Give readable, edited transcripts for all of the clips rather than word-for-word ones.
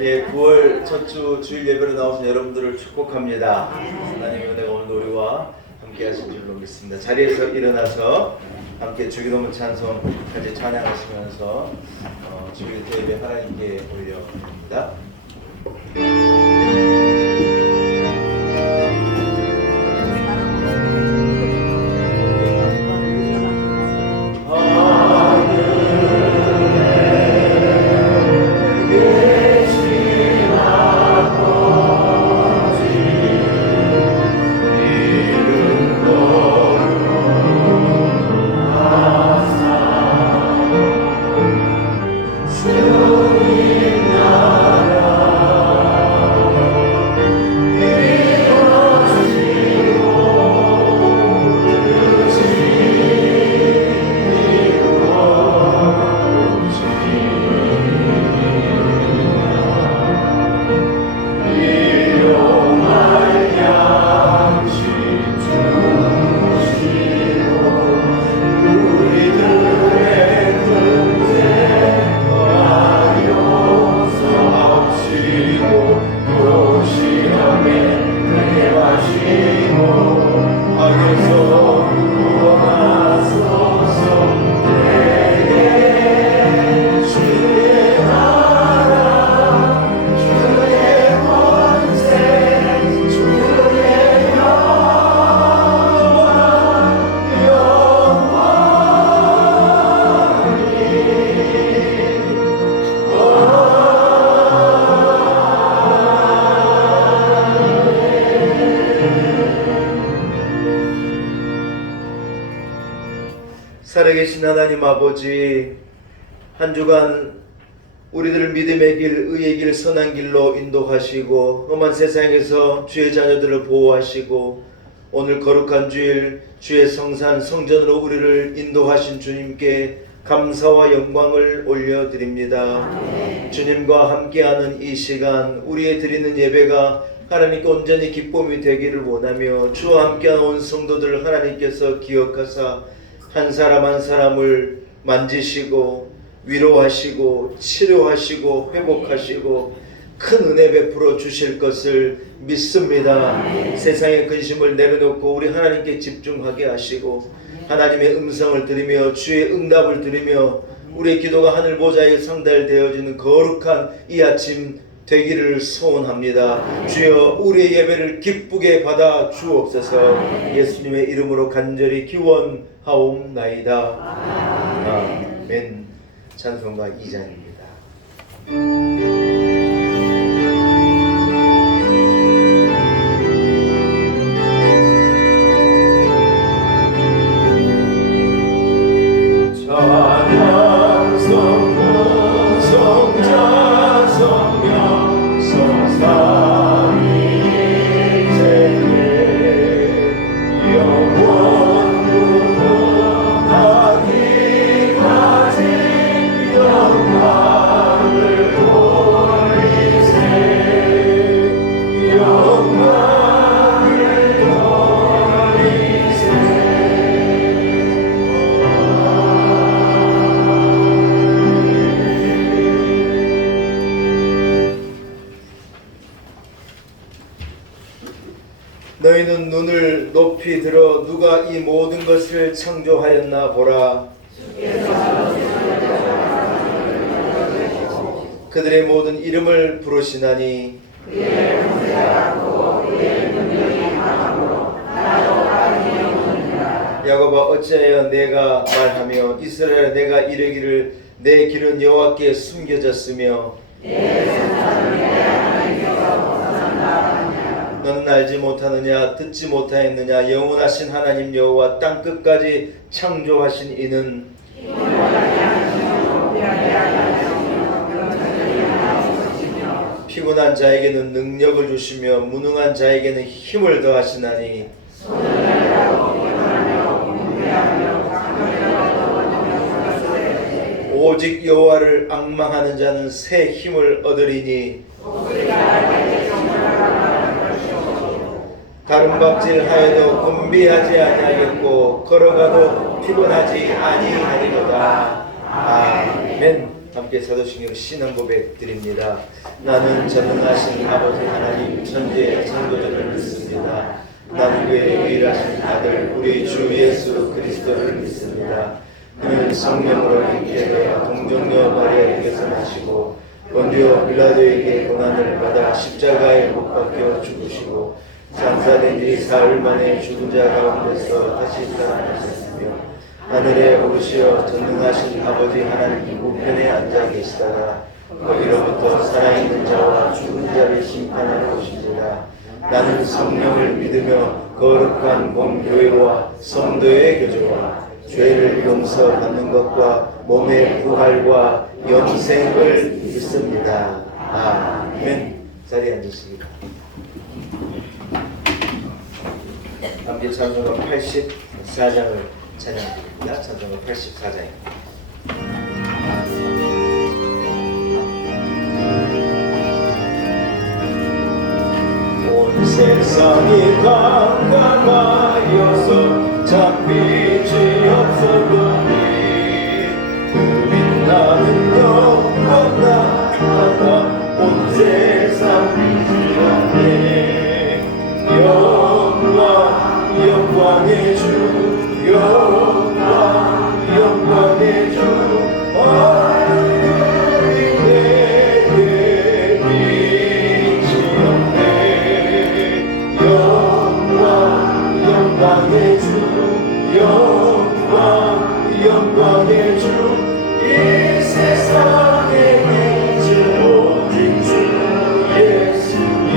예, 9월 첫 주 주일 예배로 나오신 여러분들을 축복합니다. 하나님의 은혜가 오늘 우리와 함께 하신 줄로 믿습니다. 자리에서 일어나서 함께 주기도문 찬송 같이 찬양하시면서 주일 예배 하나님께 올려드립니다. 살아계신 하나님 아버지, 한 주간 우리들을 믿음의 길, 의의 길, 선한 길로 인도하시고 험한 세상에서 주의 자녀들을 보호하시고 오늘 거룩한 주일 주의 성산 성전으로 우리를 인도하신 주님께 감사와 영광을 올려드립니다. 주님과 함께하는 이 시간 우리의 드리는 예배가 하나님께 온전히 기쁨이 되기를 원하며 주와 함께하는 온 성도들을 하나님께서 기억하사 한 사람 한 사람을 만지시고 위로하시고 치료하시고 회복하시고 큰 은혜 베풀어 주실 것을 믿습니다. 세상의 근심을 내려놓고 우리 하나님께 집중하게 하시고 하나님의 음성을 들으며 주의 응답을 들으며 우리의 기도가 하늘 보좌에 상달되어지는 거룩한 이 아침 되기를 소원합니다. 주여 우리의 예배를 기쁘게 받아 주옵소서. 예수님의 이름으로 간절히 기원하옵나이다. 아멘. 찬송가 2장입니다. 너희는 눈을 높이 들어 누가 이 모든 것을 창조하였나 보라. 그들의 모든 이름을 부르시나니 야곱아 어찌하여 내가 말하며 이스라엘아 내가 이르기를 내 길은 여호와께 숨겨졌으며 너는 알지 못하느냐 듣지 못하였느냐 영원하신 하나님 여호와 땅끝까지 창조하신 이는 피곤한 자에게는 능력을 주시며 무능한 자에게는 힘을 더하시나니 오직 여호와를 앙망하는 자는 새 힘을 얻으리니 다른 박질하여도 곤비하지 아니하겠고 걸어가도 피곤하지 아니하리로다. 아멘. 함께 사도신경 신앙 고백 드립니다. 나는 전능하신 아버지 하나님 천지의 창조주를 믿습니다. 나는 그의 유일하신 아들 우리 주 예수 그리스도를 믿습니다. 그는 성령으로 잉태되어 동정녀 마리아에게서 나시고 본디오 빌라도에게 고난을 받아 십자가에 못 박혀 죽으시고 장사된 지 사흘 만에 죽은 자 가운데서 다시 살아나셨으며 하늘에 오르시어 전능하신 아버지 하나님 우편에 앉아 계시다가 거기로부터 살아있는 자와 죽은 자를 심판하러 오시리라. 나는 성령을 믿으며 거룩한 몸교회와 성도의 교제와 죄를 용서받는 것과 몸의 부활과 영생을 믿습니다. 아멘. 자리에 앉으십니다. 함께 찬송가 84장을 찬양드립니다. 찬송가 84장입니다. 온 세상이 깜깜하여서 잡히지 없었더니 그 빛나는 영광 나타나 온 세상 빛이었네. 영광의 주 영광의 주 얼굴이 내게 비치었네. 영광의 주 영광의 주 이 세상에 빛을 오직 주 예수님.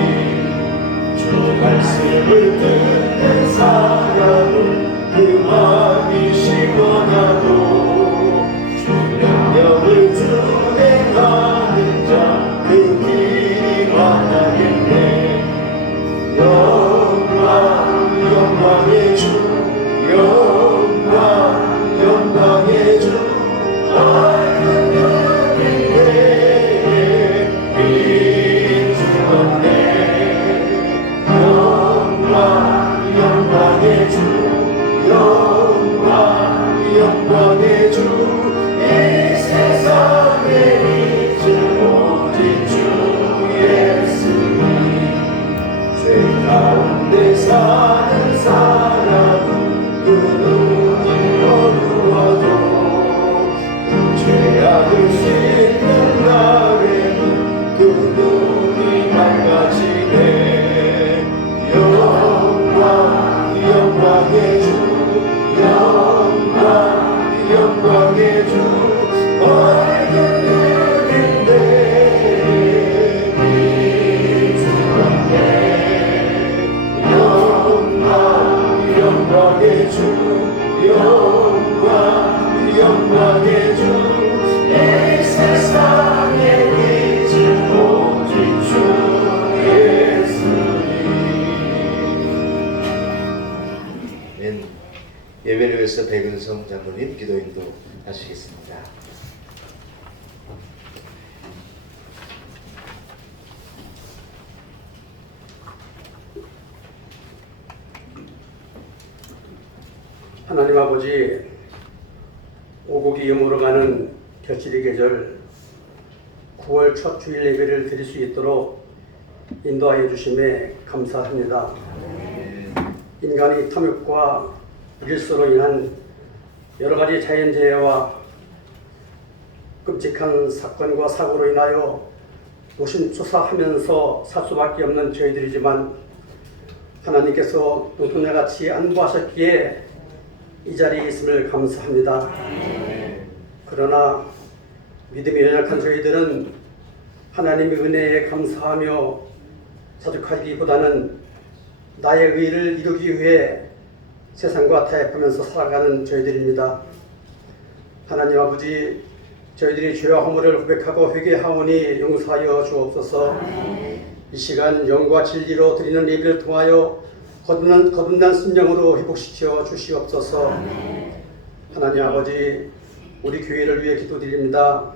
주 말씀을 듣는 사람은 그 마음이 시원하고 주 명령을 준행하는 자 그 길이 만나겠네. 영광의 주 영광의 주 얼굴이 내게 비추었네. 영광의 주 영광의 주 이 세상에 빛을 오직 주 예수님. 죄 가운데 사는 사람은 그 눈이 어두워도 그 죄악을 씻는 날에는 그 눈이 맑아지네. 영광의 주 영광의 주 얼굴이 내게 비추었네. 영광의 주 영광의 주 이 세상에 빛을 오직 주 예수님. 예배를 위해서 백은성 장로님 기도인도 하시겠습니다. 하나님 아버지, 오곡이 여물어가는 겨칠의 계절 9월 첫 주일 예배를 드릴 수 있도록 인도하여 주심에 감사합니다. 인간의 탐욕과 불질서로 인한 여러 가지 자연재해와 끔찍한 사건과 사고로 인하여 노심초사하면서 살 수밖에 없는 저희들이지만 하나님께서 눈동자같이 안보하셨기에 이 자리에 있음을 감사합니다. 그러나 믿음이 연약한 저희들은 하나님의 은혜에 감사하며 자족하기보다는 나의 의를 이루기 위해 세상과 타협하면서 살아가는 저희들입니다. 하나님 아버지, 저희들이 죄와 허물을 고백하고 회개하오니 용서하여 주옵소서. 이 시간 영과 진리로 드리는 예배를 통하여 거듭난 심령으로 회복시켜 주시옵소서. 하나님 아버지, 우리 교회를 위해 기도드립니다.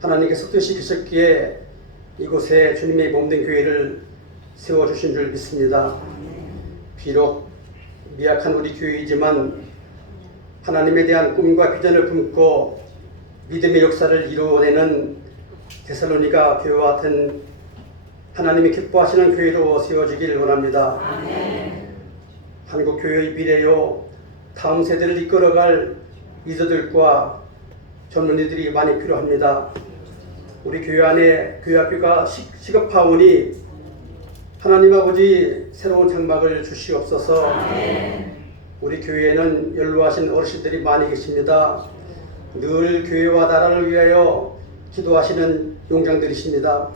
하나님께서 뜻이 계셨기에 이곳에 주님의 몸된 교회를 세워주신 줄 믿습니다. 비록 미약한 우리 교회이지만 하나님에 대한 꿈과 비전을 품고 믿음의 역사를 이루어내는 데살로니가 교회와 같은 하나님이 기뻐하시는 교회로 세워지길 원합니다. 한국 교회의 미래요, 다음 세대를 이끌어갈 리더들과 전문의들이 많이 필요합니다. 우리 교회 안에 교회학교가 시급하오니 하나님 아버지 새로운 장막을 주시옵소서. 우리 교회에는 연로하신 어르신들이 많이 계십니다. 늘 교회와 나라를 위하여 기도하시는 용장들이십니다.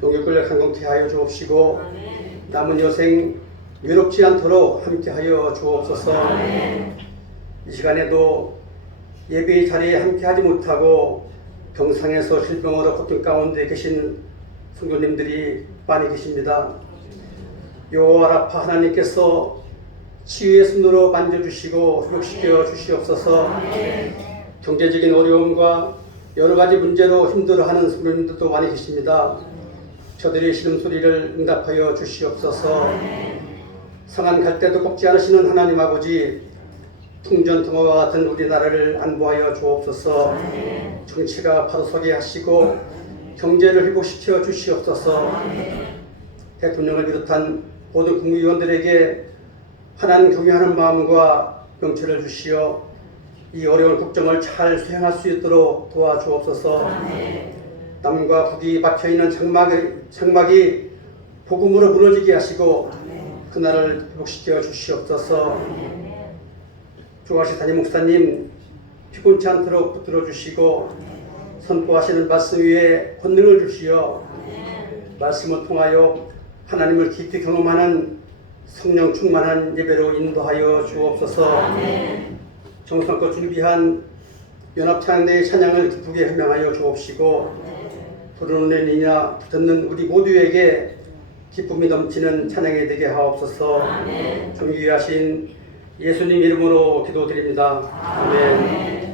동역을 강건케 하여 주옵시고 남은 여생 외롭지 않도록 함께하여 주옵소서. 이 시간에도 예배의 자리에 함께하지 못하고 병상에서 질병으로 고통 가운데 계신 성도님들이 많이 계십니다. 여호와 라파 하나님께서 치유의 손으로 만져주시고 회복시켜 주시옵소서. 경제적인 어려움과 여러 가지 문제로 힘들어하는 성도님들도 많이 계십니다. 저들의 신음소리를 응답하여 주시옵소서. 상한 갈 때도 꺾지 않으시는 하나님 아버지, 풍전등화와 같은 우리나라를 안보하여 주옵소서. 정치가 바로서게 하시고 경제를 회복시켜 주시옵소서. 대통령을 비롯한 모든 국무위원들에게 하나님 경외하는 마음과 명철을 주시어 이 어려운 국정을 잘 수행할 수 있도록 도와주옵소서. 남과 북이 막혀있는 장막이 복음으로 무너지게 하시고 그날을 회복시켜 주시옵소서. 조아시 담임 목사님 피곤치 않도록 붙들어 주시고 선포하시는 말씀 위에 권능을 주시어 말씀을 통하여 하나님을 깊이 경험하는 성령 충만한 예배로 인도하여 주옵소서. 정성껏 준비한 연합찬양대의 찬양을 기쁘게 현명하여 주옵시고 부르는 이나 듣는 우리 모두에게 기쁨이 넘치는 찬양이 되게 하옵소서. 존귀하신 예수님 이름으로 기도드립니다. 아멘.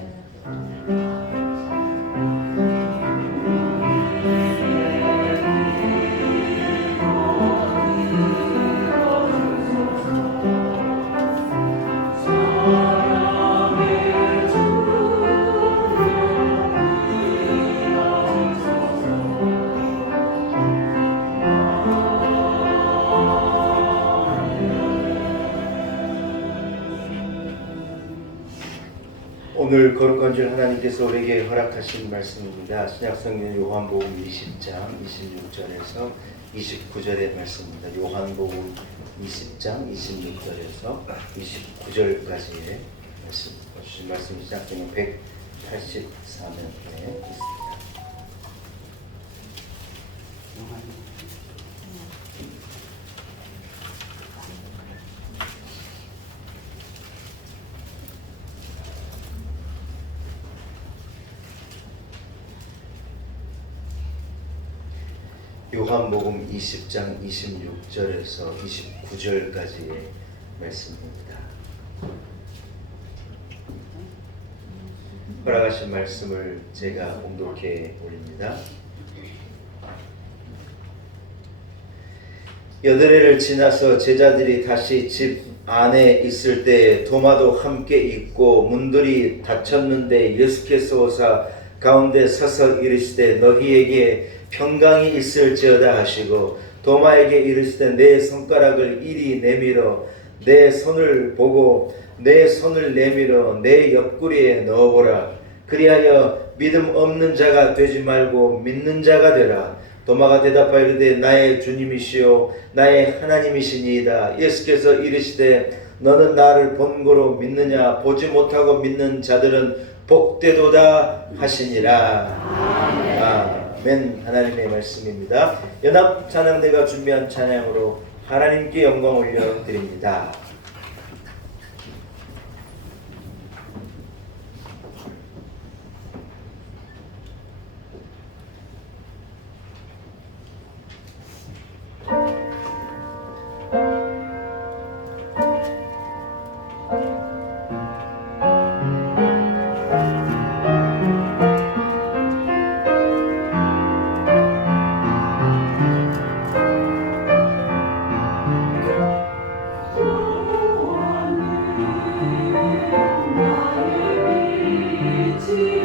오늘 거룩한 줄 하나님께서 우리에게 허락하신 말씀입니다. 신약성경 요한복음 20장 26절에서 29절의 말씀입니다. 요한복음 20장 26절에서 29절까지의 말씀. 주신 말씀이 신약성경 184면에 있습니다. 요한복음 20장 26절에서 29절까지의 말씀입니다. 허락하신 말씀을 제가 봉독해 올립니다. 8해를 지나서 제자들이 다시 집 안에 있을 때 도마도 함께 있고 문들이 닫혔는데 예수께서 오사 가운데 서서 이르시되 너희에게 평강이 있을지어다 하시고 도마에게 이르시되 내 손가락을 이리 내밀어 내 손을 보고 내 손을 내밀어 내 옆구리에 넣어보라. 그리하여 믿음 없는 자가 되지 말고 믿는 자가 되라. 도마가 대답하여 이르되 나의 주님이시요 나의 하나님이시니이다. 예수께서 이르시되 너는 나를 본고로 믿느냐? 보지 못하고 믿는 자들은 복되도다 하시니라. 아멘. 하나님의 말씀입니다. 연합 찬양대가 준비한 찬양으로 하나님께 영광 올려드립니다. 나의 빛이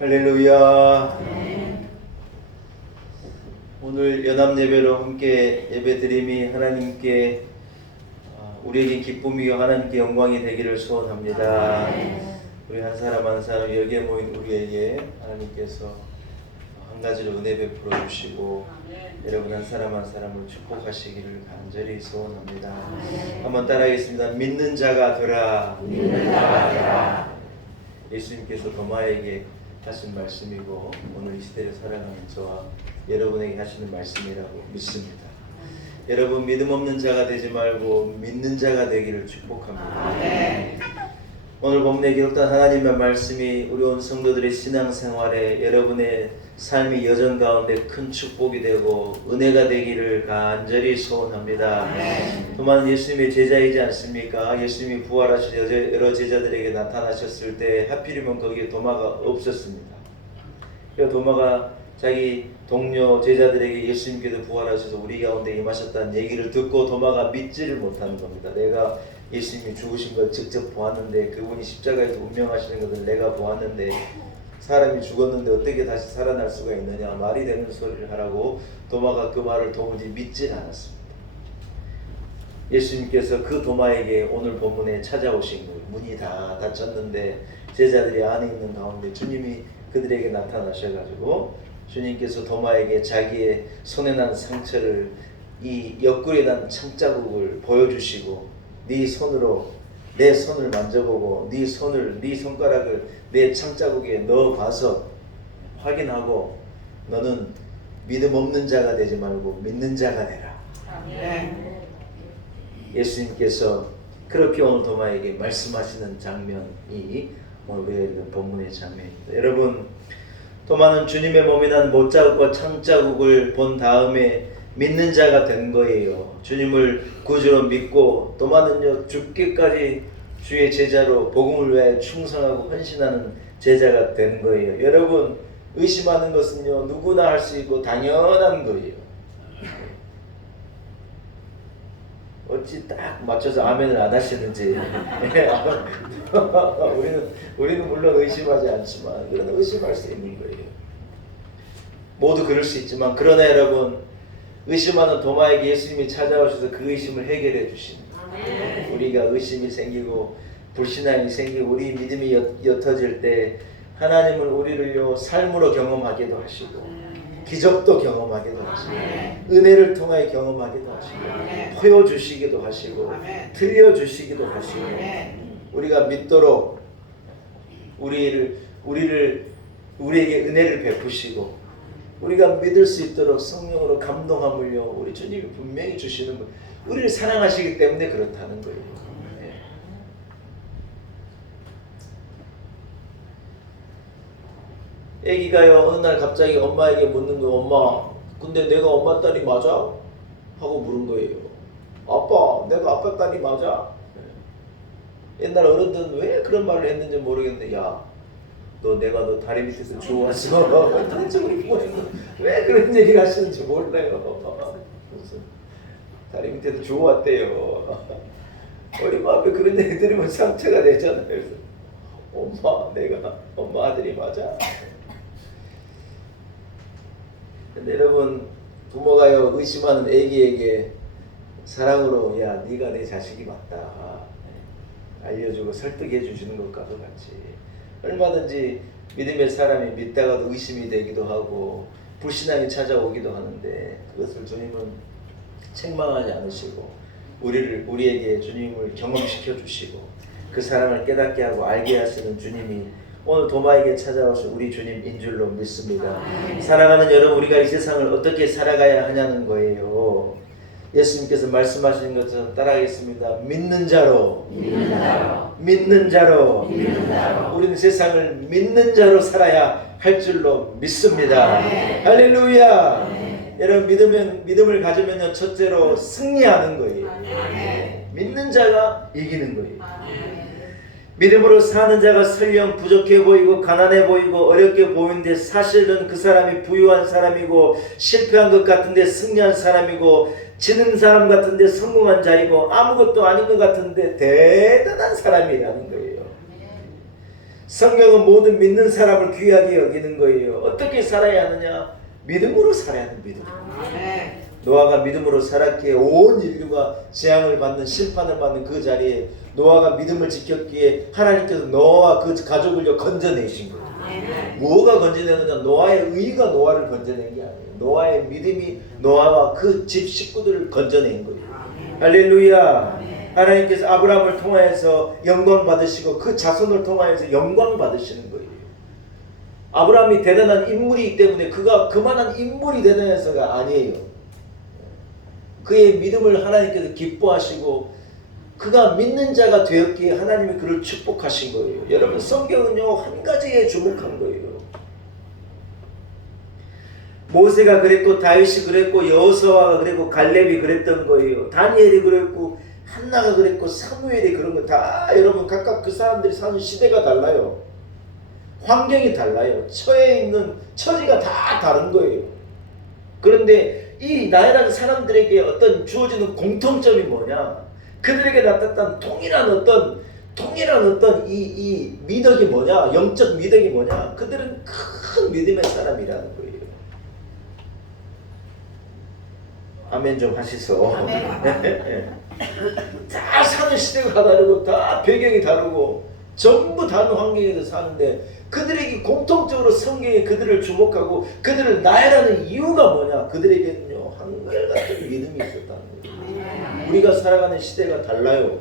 할렐루야. 오늘 연합 예배로 함께 예배드림이 하나님께 우리에게 기쁨이요 하나님께 영광이 되기를 소원합니다. 우리 한 사람 한 사람 여기에 모인 우리에게 하나님께서 한 가지로 은혜 베풀어 주시고 여러분 한 사람 한 사람을 축복하시기를 간절히 소원합니다. 한번 따라하겠습니다. 믿는 자가 되라. 예수님께서 도마에게 하신 말씀이고 오늘 이 시대를 살아가는 저와 여러분에게 하시는 말씀이라고 믿습니다. 여러분 믿음 없는 자가 되지 말고 믿는 자가 되기를 축복합니다. 오늘 본문에 기록된 하나님의 말씀이 우리 온 성도들의 신앙생활에 여러분의 삶의 여정 가운데 큰 축복이 되고 은혜가 되기를 간절히 소원합니다. 도마는 예수님의 제자이지 않습니까? 예수님이 부활하신 여러 제자들에게 나타나셨을 때 하필이면 거기에 도마가 없었습니다. 도마가 자기 동료 제자들에게 예수님께서 부활하셔서 우리 가운데 임하셨다는 얘기를 듣고 도마가 믿지를 못하는 겁니다. 내가 예수님이 죽으신 걸 직접 보았는데 그분이 십자가에서 운명하시는 것을 내가 보았는데 사람이 죽었는데 어떻게 다시 살아날 수가 있느냐 말이 되는 소리를 하라고 도마가 그 말을 도무지 믿지 않았습니다. 예수님께서 그 도마에게 오늘 본문에 찾아오신 거예요. 문이 다 닫혔는데 제자들이 안에 있는 가운데 주님이 그들에게 나타나셔가지고 주님께서 도마에게 자기의 손에 난 상처를 이 옆구리에 난 창자국을 보여주시고 네 손으로 내 손을 만져보고 네 손가락을 내 창자국에 넣어봐서 확인하고 너는 믿음 없는 자가 되지 말고 믿는 자가 되라. 예수님께서 그렇게 오늘 도마에게 말씀하시는 장면이 오늘 우리가 읽은 본문의 장면입니다. 여러분 도마는 주님의 몸에 난 못자국과 창자국을 본 다음에 믿는 자가 된 거예요. 주님을 구주로 믿고 도마는요 죽기까지 주의 제자로 복음을 위하여 충성하고 헌신하는 제자가 된 거예요. 여러분 의심하는 것은요 누구나 할 수 있고 당연한 거예요. 어찌 딱 맞춰서 아멘을 안 하시는지. 우리는 물론 의심하지 않지만 그러나 의심할 수 있는 거예요. 모두 그럴 수 있지만 그러나 여러분 의심하는 도마에게 예수님이 찾아오셔서 그 의심을 해결해 주십니다. 우리가 의심이 생기고 불신앙이 생기고 우리 믿음이 옅어질 때 하나님은 우리를요 삶으로 경험하게도 하시고 기적도 경험하게도 하시고 은혜를 통하여 경험하기도 하시고 보여 주시기도 하시고 들려 주시기도 하시고 우리가 믿도록 우리에게 은혜를 베푸시고 우리가 믿을 수 있도록 성령으로 감동함을요 우리 주님이 분명히 주시는 분. 우리를 사랑하시기 때문에 그렇다는 거예요. 애기가요 어느 날 갑자기 엄마에게 묻는 거예요. 엄마, 근데 내가 엄마 딸이 맞아? 하고 물은 거예요. 아빠, 내가 아빠 딸이 맞아? 옛날 어른들은 왜 그런 말을 했는지 모르겠는데, 야, 내가 다리 밑에서 주워왔어. 도대체 우리 부모님은 왜 그런 얘기를 하시는지 몰라요. 다리 밑에서 주워왔대요. 우리 뭐 앞에 그런 얘기 들으면 상처가 되잖아요. 그래서 엄마, 내가 엄마 아들이 맞아? 근데 여러분, 부모가요 의심하는 애기에게 사랑으로 야 네가 내 자식이 맞다 알려주고 설득해 주시는 것과도 같이 얼마든지 믿음의 사람이 믿다가도 의심이 되기도 하고 불신앙이 찾아오기도 하는데 그것을 주님은 책망하지 않으시고 우리에게 주님을 경험시켜 주시고 그 사랑을 깨닫게 하고 알게 하시는 주님이 오늘 도마에게 찾아오신 우리 주님인 줄로 믿습니다. 사랑하는 여러분, 우리가 이 세상을 어떻게 살아가야 하냐는 거예요. 예수님께서 말씀하시는 것처럼 따라하겠습니다. 믿는 자로 우리는 세상을 믿는 자로 살아야 할 줄로 믿습니다. 할렐루야. 여러분 믿음을 가지면 첫째로 승리하는 거예요. 믿는 자가 이기는 거예요. 믿음으로 사는 자가 설령 부족해 보이고 가난해 보이고 어렵게 보이는데 사실은 그 사람이 부유한 사람이고 실패한 것 같은데 승리한 사람이고 지는 사람 같은데 성공한 자이고 아무것도 아닌 것 같은데 대단한 사람이라는 거예요. 성경은 모든 믿는 사람을 귀하게 여기는 거예요. 어떻게 살아야 하느냐? 믿음으로 살아야 하는 믿음. 노아가 믿음으로 살았기에 온 인류가 재앙을 받는 심판을 받는 그 자리에 노아가 믿음을 지켰기에 하나님께서 노아와 그 가족을 건져내신 거예요. 뭐가 건져내느냐? 노아의 의가 노아를 건져낸 게 아니에요. 노아의 믿음이 노아와 그 집 식구들을 건져낸 거예요. 할렐루야. 하나님께서 아브라함을 통하여서 영광 받으시고 그 자손을 통하여서 영광 받으시는 거예요. 아브라함이 대단한 인물이기 때문에 그가 그만한 인물이 대단해서가 아니에요. 그의 믿음을 하나님께서 기뻐하시고 그가 믿는 자가 되었기에 하나님이 그를 축복하신 거예요. 여러분 성경은요 한 가지에 주목한 거예요. 모세가 그랬고 다윗이 그랬고 여호수아가 그랬고 갈렙이 그랬던 거예요. 다니엘이 그랬고 한나가 그랬고 사무엘이 그런 거 다 여러분 각각 그 사람들이 사는 시대가 달라요. 환경이 달라요. 처해 있는 처지가 다 다른 거예요. 그런데 이 나이라는 사람들에게 어떤 주어지는 공통점이 뭐냐? 그들에게 나타난 동일한 어떤 이 미덕이 뭐냐? 영적 미덕이 뭐냐? 그들은 큰 믿음의 사람이라는 거예요. 아멘 좀 하시소. 다 사는 시대가 다르고 다 배경이 다르고 전부 다른 환경에서 사는데 그들에게 공통적으로 성경이 그들을 주목하고 그들을 나열하는 이유가 뭐냐? 그들에게는요 한결같은 믿음이 있었다는 거예요. 우리가 살아가는 시대가 달라요.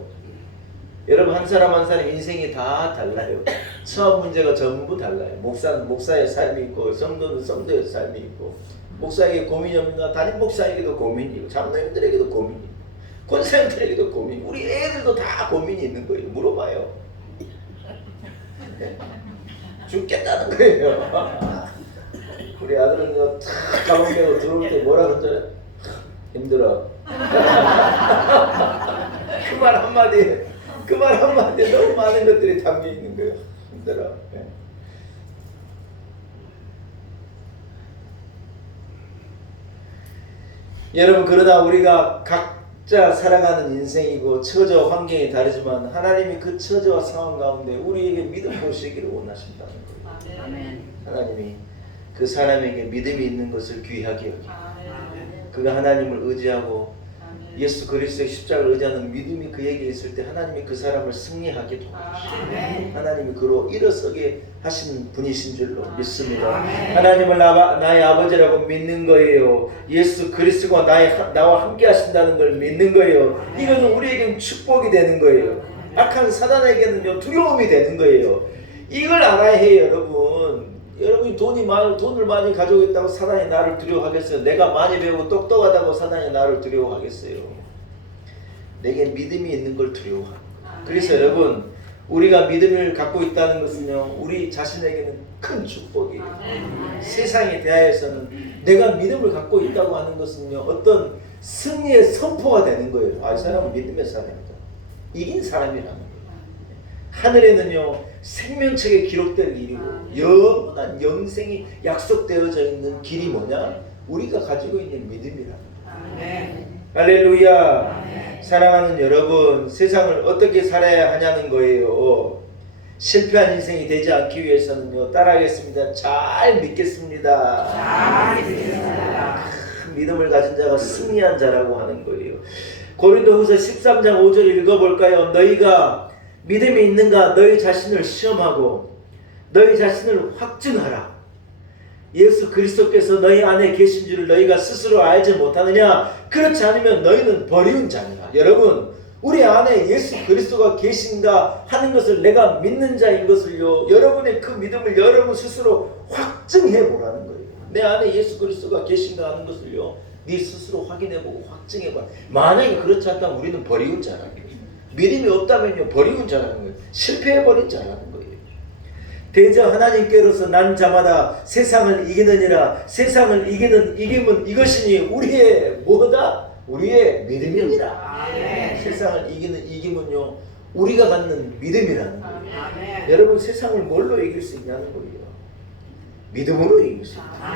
여러분 한 사람 한 사람 인생이 다 달라요. 처음 문제가 전부 달라요. 목사는 목사의 삶이 있고 성도는 성도의 삶이 있고 목사에게 고민이 없나 담임 목사에게도 고민이 있고 장로님들에게도 고민이 있고 권사님들에게도 고민이 있고 우리 애들도 다 고민이 있는 거예요. 물어봐요. 죽겠다는 거예요. 우리 아들은 탁 가방 메고 들어올 때 뭐라 그러잖아요. 힘들어. 그 말 한마디에 너무 많은 것들이 담겨 있는 거예요. 힘들어. 여러분 그러나 우리가 각자 살아가는 인생이고 처저 환경이 다르지만 하나님이 그 처저와 상황 가운데 우리에게 믿음 보시기를 원하신다는 거예요. 아멘. 하나님이 그 사람에게 믿음이 있는 것을 귀하게 여기고 그가 하나님을 의지하고 예수 그리스도의 십자가를 의지하는 믿음이 그에게 있을 때 하나님이 그 사람을 승리하게 도와주시고 하나님이 그로 일어서게 하신 분이신 줄로 믿습니다. 하나님을 나의 아버지라고 믿는 거예요. 예수 그리스도가 나와 함께 하신다는 걸 믿는 거예요. 이거는 우리에게는 축복이 되는 거예요. 악한 사단에게는요 두려움이 되는 거예요. 이걸 알아야 해요, 여러분. 여러분이 돈을 많이 가지고 있다고 사단이 나를 두려워하겠어요? 내가 많이 배우고 똑똑하다고 사단이 나를 두려워하겠어요? 내게 믿음이 있는 걸 두려워합니다. 그래서 여러분, 우리가 믿음을 갖고 있다는 것은요, 우리 자신에게는 큰 축복이에요. 세상에 대하여서는 내가 믿음을 갖고 있다고 하는 것은요, 어떤 승리의 선포가 되는 거예요. 아, 이 사람은 믿음의 사람이다. 이긴 사람이라는 거예요. 하늘에는요 생명책에 기록될 일이고 영원한 영생이 약속되어져 있는 길이 뭐냐? 우리가 가지고 있는 믿음이라는 거예요. 할렐루야. 사랑하는 여러분, 세상을 어떻게 살아야 하냐는 거예요. 실패한 인생이 되지 않기 위해서는요, 따라하겠습니다. 잘 믿겠습니다. 큰 믿음을 가진 자가 승리한 자라고 하는 거예요. 고린도후서 13장 5절 읽어볼까요? 너희가 믿음이 있는가 너희 자신을 시험하고 너희 자신을 확증하라. 예수 그리스도께서 너희 안에 계신 줄을 너희가 스스로 알지 못하느냐? 그렇지 않으면 너희는 버리운 자니라. 여러분, 우리 안에 예수 그리스도가 계신가 하는 것을 내가 믿는 자인 것을요, 여러분의 그 믿음을 여러분 스스로 확증해 보라는 거예요. 내 안에 예수 그리스도가 계신가 하는 것을요, 네 스스로 확인해보고 확증해봐. 만약에 그렇지 않다면 우리는 버리운 자라는 거예요. 믿음이 없다면요 버리운 자라는 거예요. 실패해버린 자라는 거예요. 대저 하나님께로서 난 자마다 세상을 이기느니라. 세상을 이기는 이김은 이것이니 우리의 뭐다? 우리의 믿음이니라. 세상을 이기는 이김은요 우리가 갖는 믿음이라는 거예요. 여러분, 세상을 뭘로 이길 수 있냐는 거예요. 믿음으로 이길 수 있다.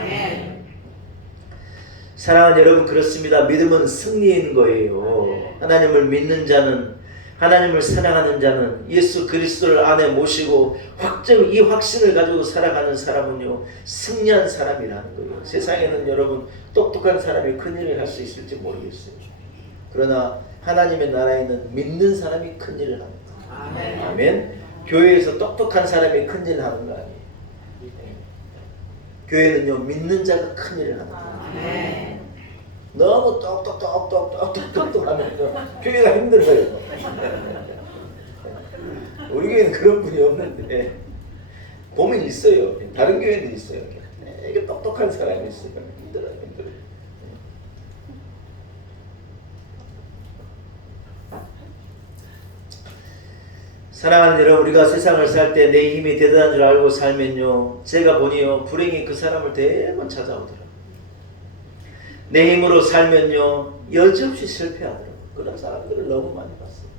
사랑하는 여러분, 그렇습니다. 믿음은 승리인 거예요. 하나님을 믿는 자는, 하나님을 사랑하는 자는, 예수 그리스도를 안에 모시고 이 확신을 가지고 살아가는 사람은요 승리한 사람이라는 거예요. 세상에는 여러분 똑똑한 사람이 큰일을 할 수 있을지 모르겠어요. 그러나 하나님의 나라에는 믿는 사람이 큰일을 합니다. 아멘. 교회에서 똑똑한 사람이 큰일을 하는 거 아니에요. 교회는요 믿는 자가 큰일을 합니다. 너무 똑똑하면요 교회가 힘들어요. 우리 교회는 그런 분이 없는데 보면 있어요. 다른 교회도 있어요. 되게 똑똑한 사람이 있어요. 힘들어요. 사랑하는 여러분, 우리가 세상을 살 때 내 힘이 대단한 줄 알고 살면요, 제가 보니요 불행이 그 사람을 대번 찾아오더라고요. 내 힘으로 살면요 여지없이 실패하더라고요. 그런 사람들을 너무 많이 봤어요.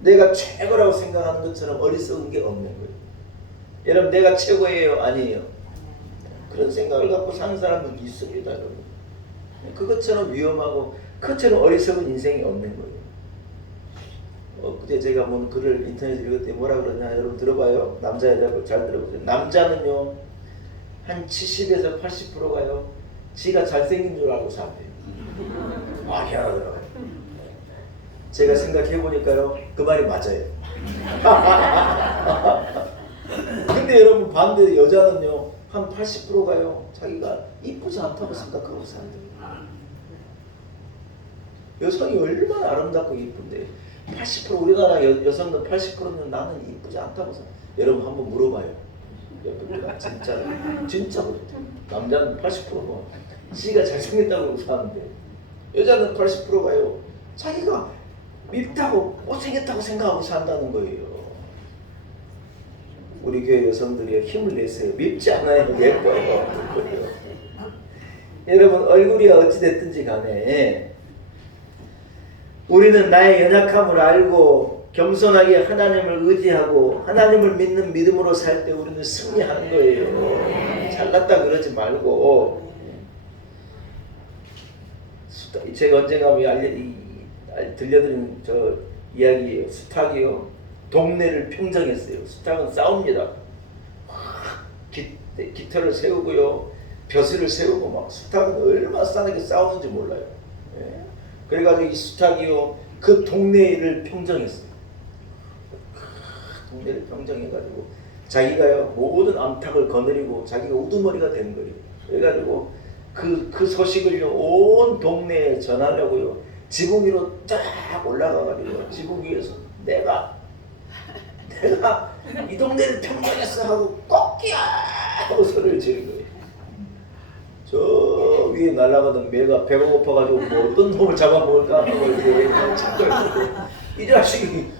내가 최고라고 생각하는 것처럼 어리석은 게 없는 거예요. 여러분, 내가 최고예요? 아니에요. 그런 생각을 갖고 사는 사람은 있습니다. 여러분. 그것처럼 위험하고 그것처럼 어리석은 인생이 없는 거예요. 그때 제가 본 글을 인터넷에 읽었더니 뭐라 그러냐, 여러분 들어봐요. 남자 여자 잘 들어보세요. 남자는요 한 70에서 80%가요 지가 잘생긴 줄 알고 산대요. 아, 희한하더라고요. 제가 생각해보니까요 그 말이 맞아요. 근데 여러분, 반대 여자는요 한 80%가요 자기가 이쁘지 않다고 생각하고 산대요. 여성이 얼마나 아름답고 이쁜데 80% 우리나라 여성들 80%는 나는 이쁘지 않다고 생각. 여러분 한번 물어봐요. 진짜 그렇대요. 남자는 80%가 지가 잘생겼다고 사는데, 여자는 80%가요 자기가 밉다고 못생겼다고 생각하고 산다는 거예요. 우리 교회 여성들이 힘을 내세요. 밉지 않아요. 예뻐요. 여러분, 얼굴이 어찌됐든지 간에 우리는 나의 연약함을 알고 겸손하게 하나님을 의지하고 하나님을 믿는 믿음으로 살 때 우리는 승리하는 거예요. 잘났다 그러지 말고. 제가 언젠가 들려드린 저 이야기예요. 수탉이요 동네를 평정했어요. 수탉은 싸웁니다. 깃털을 세우고요 벼슬을 세우고 막. 수탉은 얼마나 싸게 싸우는지 몰라요. 예? 그래가지고 이 수탉이요 그 동네를 평정했어요. 동네를 평정해가지고 자기가요 모든 암탉을 거느리고 자기가 우두머리가 된 거예요. 그래가지고 그 소식을요 온 동네에 전하려고요 지붕 위로 쫙 올라가가지고 지붕 위에서 내가 이 동네를 평정했어 하고 꺾기야 하고 소리를 지른 거예요. 저 위에 날아가던 매가 배가 고파가지고 뭐 어떤 놈을 잡아먹을까 하고 이렇게 찾고 있는데 이 자식이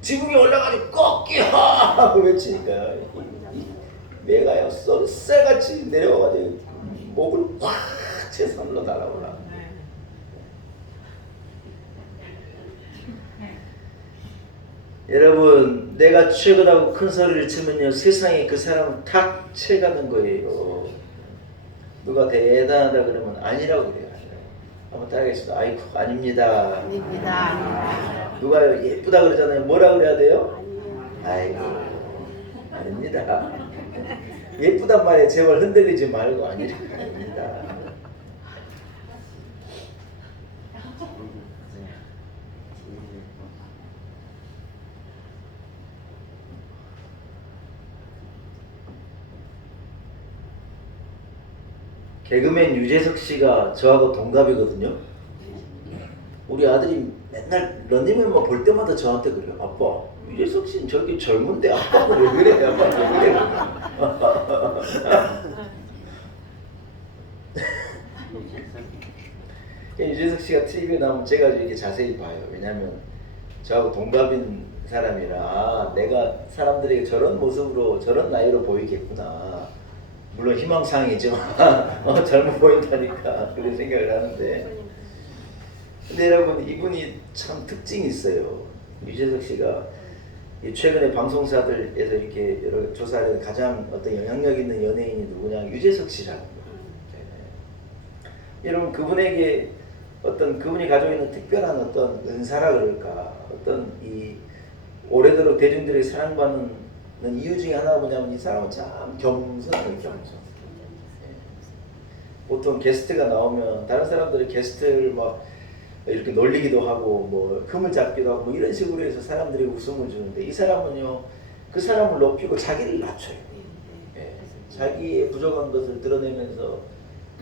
지붕에 올라가지고 꺾기야 하고 외치니까 이 매가요 썰새같이 내려와가지고 목을 확 제 손으로 날아올라. 여러분 내가 최고라고 큰 소리를 치면요 세상에 그 사람은 탁 채가는 거예요. 누가 대단하다 그러면 아니라고 그래요. 한번 따라하겠습니다. 아이고 아닙니다. 아닙니다. 누가 예쁘다 그러잖아요. 뭐라 그래야 돼요? 아이고 아닙니다. 예쁘단 말에 제발 흔들리지 말고 아닙니다. 개그맨 유재석 씨가 저하고 동갑이거든요. 우리 아들이 맨날 런닝맨만 볼 때마다 저한테 그래요. 아빠, 유재석 씨는 저렇게 젊은데 아빠는 왜 그래? 아빠 왜 그래? 유재석 씨가 TV에 나오면 제가 이렇게 자세히 봐요. 왜냐면 저하고 동갑인 사람이라 내가 사람들에게 저런 모습으로 저런 나이로 보이겠구나. 물론 희망사항이지만 젊어 보인다니까 그런 생각을 하는데 근데 여러분 이분이 참 특징이 있어요. 유재석 씨가 최근에 방송사들에서 이렇게 여러 조사를 가장 어떤 영향력 있는 연예인이 누구냐 유재석 씨라는 거예요. 여러분 그분에게 어떤 그분이 가지고 있는 특별한 어떤 은사라 그럴까 어떤 이 오래도록 대중들에게 사랑받는 이유 중에 하나가 뭐냐면 이 사람은 참 겸손해요. 겸손. 보통 게스트가 나오면 다른 사람들은 게스트를 막 이렇게 놀리기도 하고 뭐 흠을 잡기도 하고 뭐 이런 식으로 해서 사람들이 웃음을 주는데 이 사람은요 그 사람을 높이고 자기를 낮춰요. 자기의 부족한 것을 드러내면서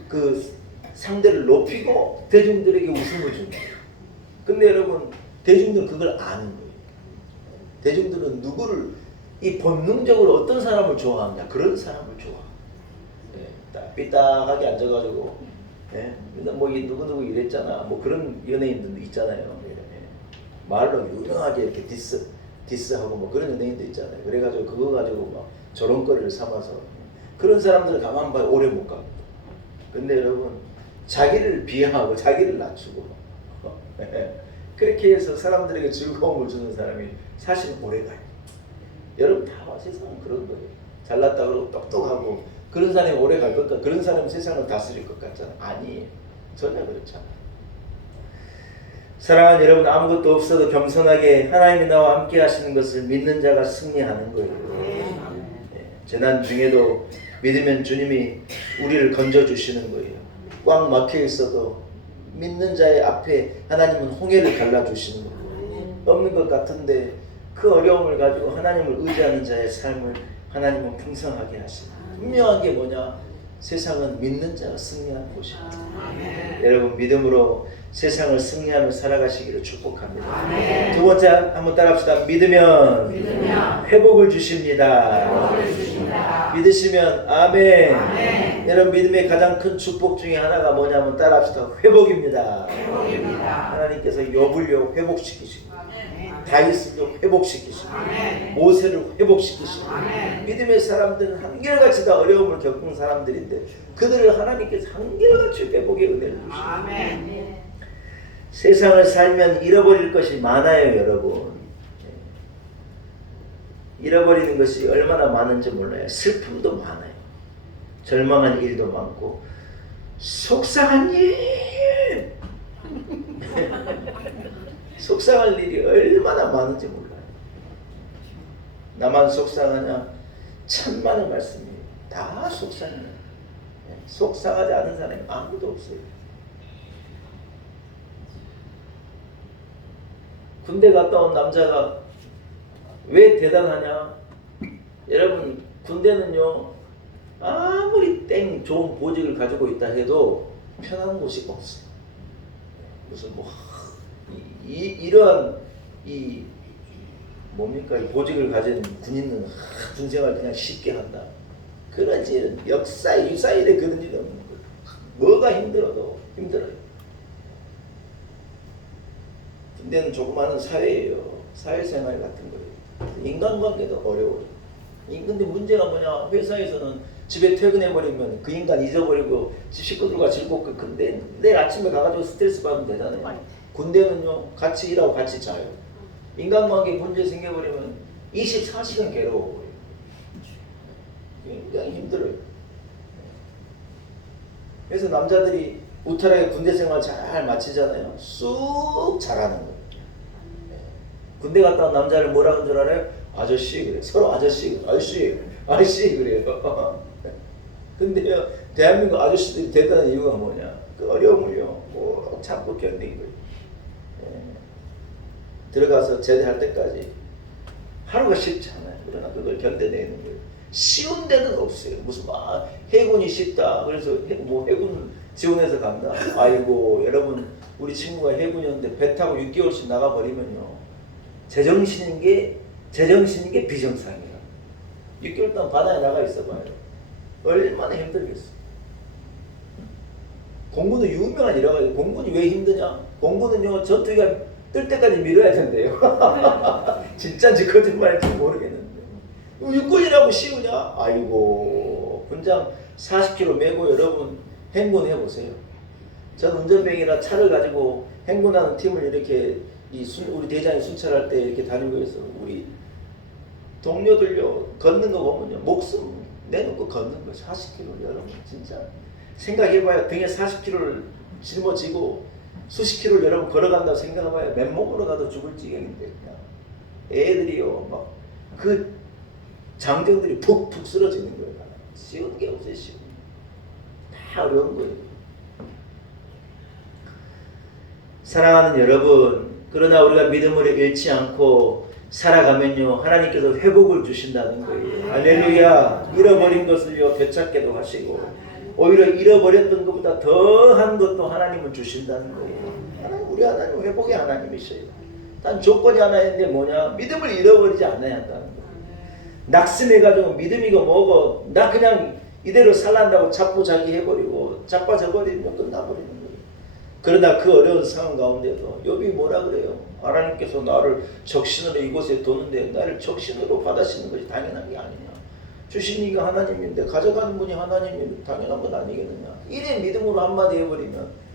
그 상대를 높이고 대중들에게 웃음을 주는 거예요. 근데 여러분 대중들은 그걸 아는 거예요. 대중들은 누구를 이 본능적으로 어떤 사람을 좋아하느냐 그런 사람을 좋아. 딱 삐딱하게 앉아가지고 뭐 누구누구 이랬잖아 뭐 그런 연예인들도 있잖아요. 말로 유명하게 이렇게 디스하고 뭐 그런 연예인도 있잖아요. 그래가지고 그거 가지고 막 조롱거리를 삼아서 그런 사람들은 가만 봐요 오래 못 갑니다. 근데 여러분 자기를 비하하고 자기를 낮추고 그렇게 해서 사람들에게 즐거움을 주는 사람이 사실 오래 가요. 여러분 다 세상은 그런 거예요. 잘났다 그러고 똑똑하고 그런 사람이 오래 갈 것 같아. 그런 사람이 세상을 다스릴 것 같잖아. 아니에요. 전혀 그렇잖아. 사랑하는 여러분 아무것도 없어도 겸손하게 하나님이 나와 함께 하시는 것을 믿는 자가 승리하는 거예요. 재난 중에도 믿으면 주님이 우리를 건져주시는 거예요. 꽉 막혀 있어도 믿는 자의 앞에 하나님은 홍해를 갈라주시는 거예요. 없는 것 같은데 그 어려움을 가지고 하나님을 의지하는 자의 삶을 하나님은 풍성하게 하십니다. 분명한 게 뭐냐? 세상은 믿는 자가 승리하는 곳입니다. 여러분 믿음으로 세상을 승리하며 살아가시기를 축복합니다. 아멘. 두 번째 한번 따라합시다. 믿으면 회복을 주십니다. 믿으시면 아멘. 여러분 믿음의 가장 큰 축복 중에 하나가 뭐냐면 따라합시다. 회복입니다. 하나님께서 욥을요 회복시키시고 다윗을요 회복시키시고 모세를 회복시키시고 믿음의 사람들은 한결같이 다 어려움을 겪은 사람들인데 그들을 하나님께서 한결같이 회복의 은혜를 주십니다. 세상을 살면 잃어버릴 것이 많아요, 여러분. 잃어버리는 것이 얼마나 많은지 몰라요. 슬픔도 많아요. 절망한 일도 많고 속상한 일 속상할 일이 얼마나 많은지 몰라요. 나만 속상하냐? 천만의 말씀이에요. 다 속상해요. 속상하지 않은 사람이 아무도 없어요. 군대 갔다 온 남자가 왜 대단하냐? 여러분, 군대는요, 아무리 땡 좋은 보직을 가지고 있다 해도 편한 곳이 없어요. 무슨 뭐 이러한 이 뭡니까, 이 보직을 가진 군인은 군생활 그냥 쉽게 한다, 그런 일은 역사에 유사일에 그런 일은 없는 거예요. 뭐가 힘들어도 힘들어요. 군대는 조그마한 사회예요. 사회생활 같은 거예요. 인간관계도 어려워요. 근데 문제가 뭐냐? 회사에서는 집에 퇴근해버리면 그 인간 잊어버리고 식구들과 즐겁고, 근데 내일 아침에 가가지고 스트레스 받으면 되잖아요. 군대는요, 같이 일하고 같이 자요. 인간관계 문제 생겨버리면 24시간 괴로워버려요. 굉장히 힘들어요. 그래서 남자들이 무탈하게 군대 생활 잘 마치잖아요. 쑥 잘하는 거예요. 군대 갔다 온 남자를 뭐라는 줄 알아요? 아저씨 그래. 서로 아저씨 그래요. 근데요, 대한민국 아저씨들이 대단한 이유가 뭐냐? 그 어려움을요 꼭 참고 견딘 거예요. 들어가서 제대할 때까지 하루가 쉽지 않아요. 그러나 그걸 견뎌내는 거예요. 쉬운 데는 없어요. 무슨 막 해군이 쉽다, 그래서 뭐 해군 지원해서 간다. 아이고, 여러분, 우리 친구가 해군이었는데 배 타고 6개월씩 나가버리면요, 제정신인 게 비정상이야. 6개월 동안 바다에 나가 있어봐요. 얼마나 힘들겠어. 공군은 유명한 일화가, 공군이 왜 힘드냐? 공군은요, 전투기가 뜰 때까지 밀어야 된대요. 진짜인지 거짓말인지 모르겠는데, 육군이라고 쉬우냐? 아이고, 군장 40km 메고 여러분 행군 해보세요. 전 운전병이라 차를 가지고 행군하는 팀을 이렇게 우리 대장이 순찰할 때 이렇게 다니고 해서 우리 동료들요, 걷는 거 보면요, 목숨 내놓고 걷는 거예요. 40km. 여러분 진짜 생각해봐요. 등에 40km를 짊어지고 수십 킬로를 여러분 걸어간다고 생각해봐요. 맨몸으로 가도 죽을 지경인데, 그냥 애들이요 막 그 장정들이 푹푹 쓰러지는 거예요. 쉬운 게 없어요. 쉬운 다 어려운 거예요. 사랑하는 여러분, 그러나 우리가 믿음을 잃지 않고 살아가면요, 하나님께서 회복을 주신다는 거예요. 할렐루야. 잃어버린 것을요 되찾게도 하시고, 오히려 잃어버렸던 것보다 더한 것도 하나님은 주신다는 거예요. 우리 하나님은 회복의 하나님이셔요. 단 조건이 하나 있는데 뭐냐? 믿음을 잃어버리지 않아야 한다는 거예요. 낙심해가지고 믿음이고 뭐고 나 그냥 이대로 살란다고 자포자기 해버리고 자빠져버리면 끝나버리는 거예요. 그러나 그 어려운 상황 가운데도 욥이 뭐라 그래요? 하나님께서 나를 적신으로 이곳에 두는데 나를 적신으로 받으시는 것이 당연한 게 아니냐? 주신 이가 하나님인데 가져가는 분이 하나님이 당연한 건 아니겠느냐? 이래 믿음으로 한마디 해버리면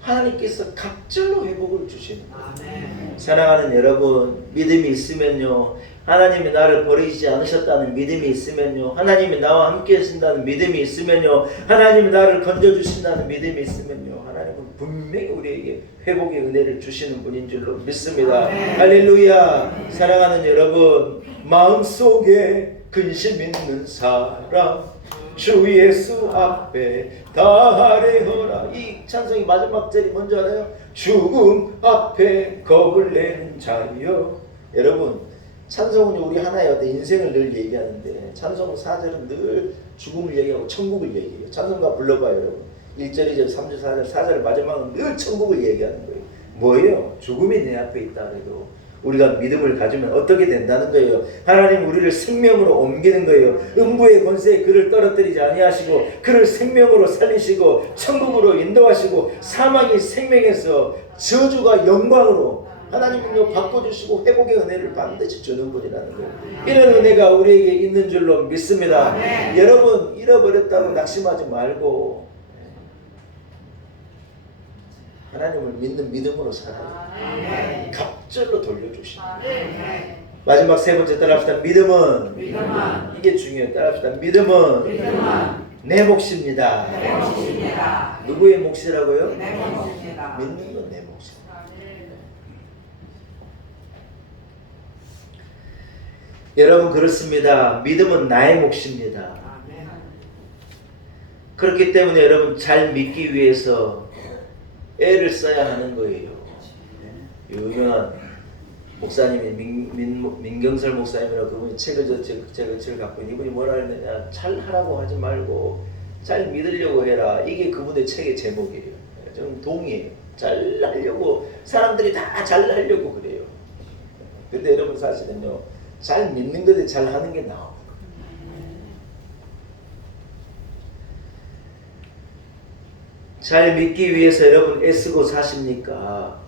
하나님께서 각절로 회복을 주시는 거예요. 사랑하는 여러분, 믿음이 있으면요, 하나님이 나를 버리지 않으셨다는 믿음이 있으면요, 하나님이 나와 함께 하신다는 믿음이 있으면요, 하나님이 나를 건져주신다는 믿음이 있으면요, 하나님은 분명히 우리에게 회복의 은혜를 주시는 분인 줄로 믿습니다. 할렐루야. 사랑하는 여러분, 마음속에 근심 있는 사람 주 예수 앞에 다하래허라. 이 찬송이 마지막 절이 뭔지 알아요? 죽음 앞에 겁을 내는 자여. 여러분, 찬송은 우리 하나의 어떤 인생을 늘 얘기하는데, 찬송 4절은 늘 죽음을 얘기하고 천국을 얘기해요. 찬송가 불러봐요 여러분. 1절, 2절, 3절, 4절, 4절 마지막은 늘 천국을 얘기하는 거예요. 뭐예요? 죽음이 내 앞에 있다 해도 우리가 믿음을 가지면 어떻게 된다는 거예요? 하나님 우리를 생명으로 옮기는 거예요. 음부의 권세에 그를 떨어뜨리지 아니하시고 그를 생명으로 살리시고 천국으로 인도하시고 사망이 생명에서 저주가 영광으로 하나님은요 바꿔주시고 회복의 은혜를 반드시 주는 분이라는 거예요. 이런 은혜가 우리에게 있는 줄로 믿습니다. 여러분, 잃어버렸다고 낙심하지 말고 하나님을 믿는 믿음으로 살아요. 갑절로 돌려주십니다. 마지막 세 번째 따라합시다. 믿음은 이게 중요해요. 따라합시다. 믿음은 내 몫입니다. 누구의 몫이라고요? 믿는 건 내 몫입니다. 여러분, 그렇습니다. 믿음은 나의 몫입니다. 그렇기 때문에 여러분, 잘 믿기 위해서 애를 써야 하는 거예요. 유명한 목사님이 민경설 목사님이라고 그분이 책을 갖고 있는 이분이 뭐라 했느냐, 잘 하라고 하지 말고 잘 믿으려고 해라. 이게 그분의 책의 제목이에요. 저는 동의해요. 잘 하려고 사람들이 다 잘 하려고 그래요. 근데 여러분 사실은요, 잘 믿는 것에 잘 하는 게 나아요. 잘 믿기 위해서 여러분 애쓰고 사십니까?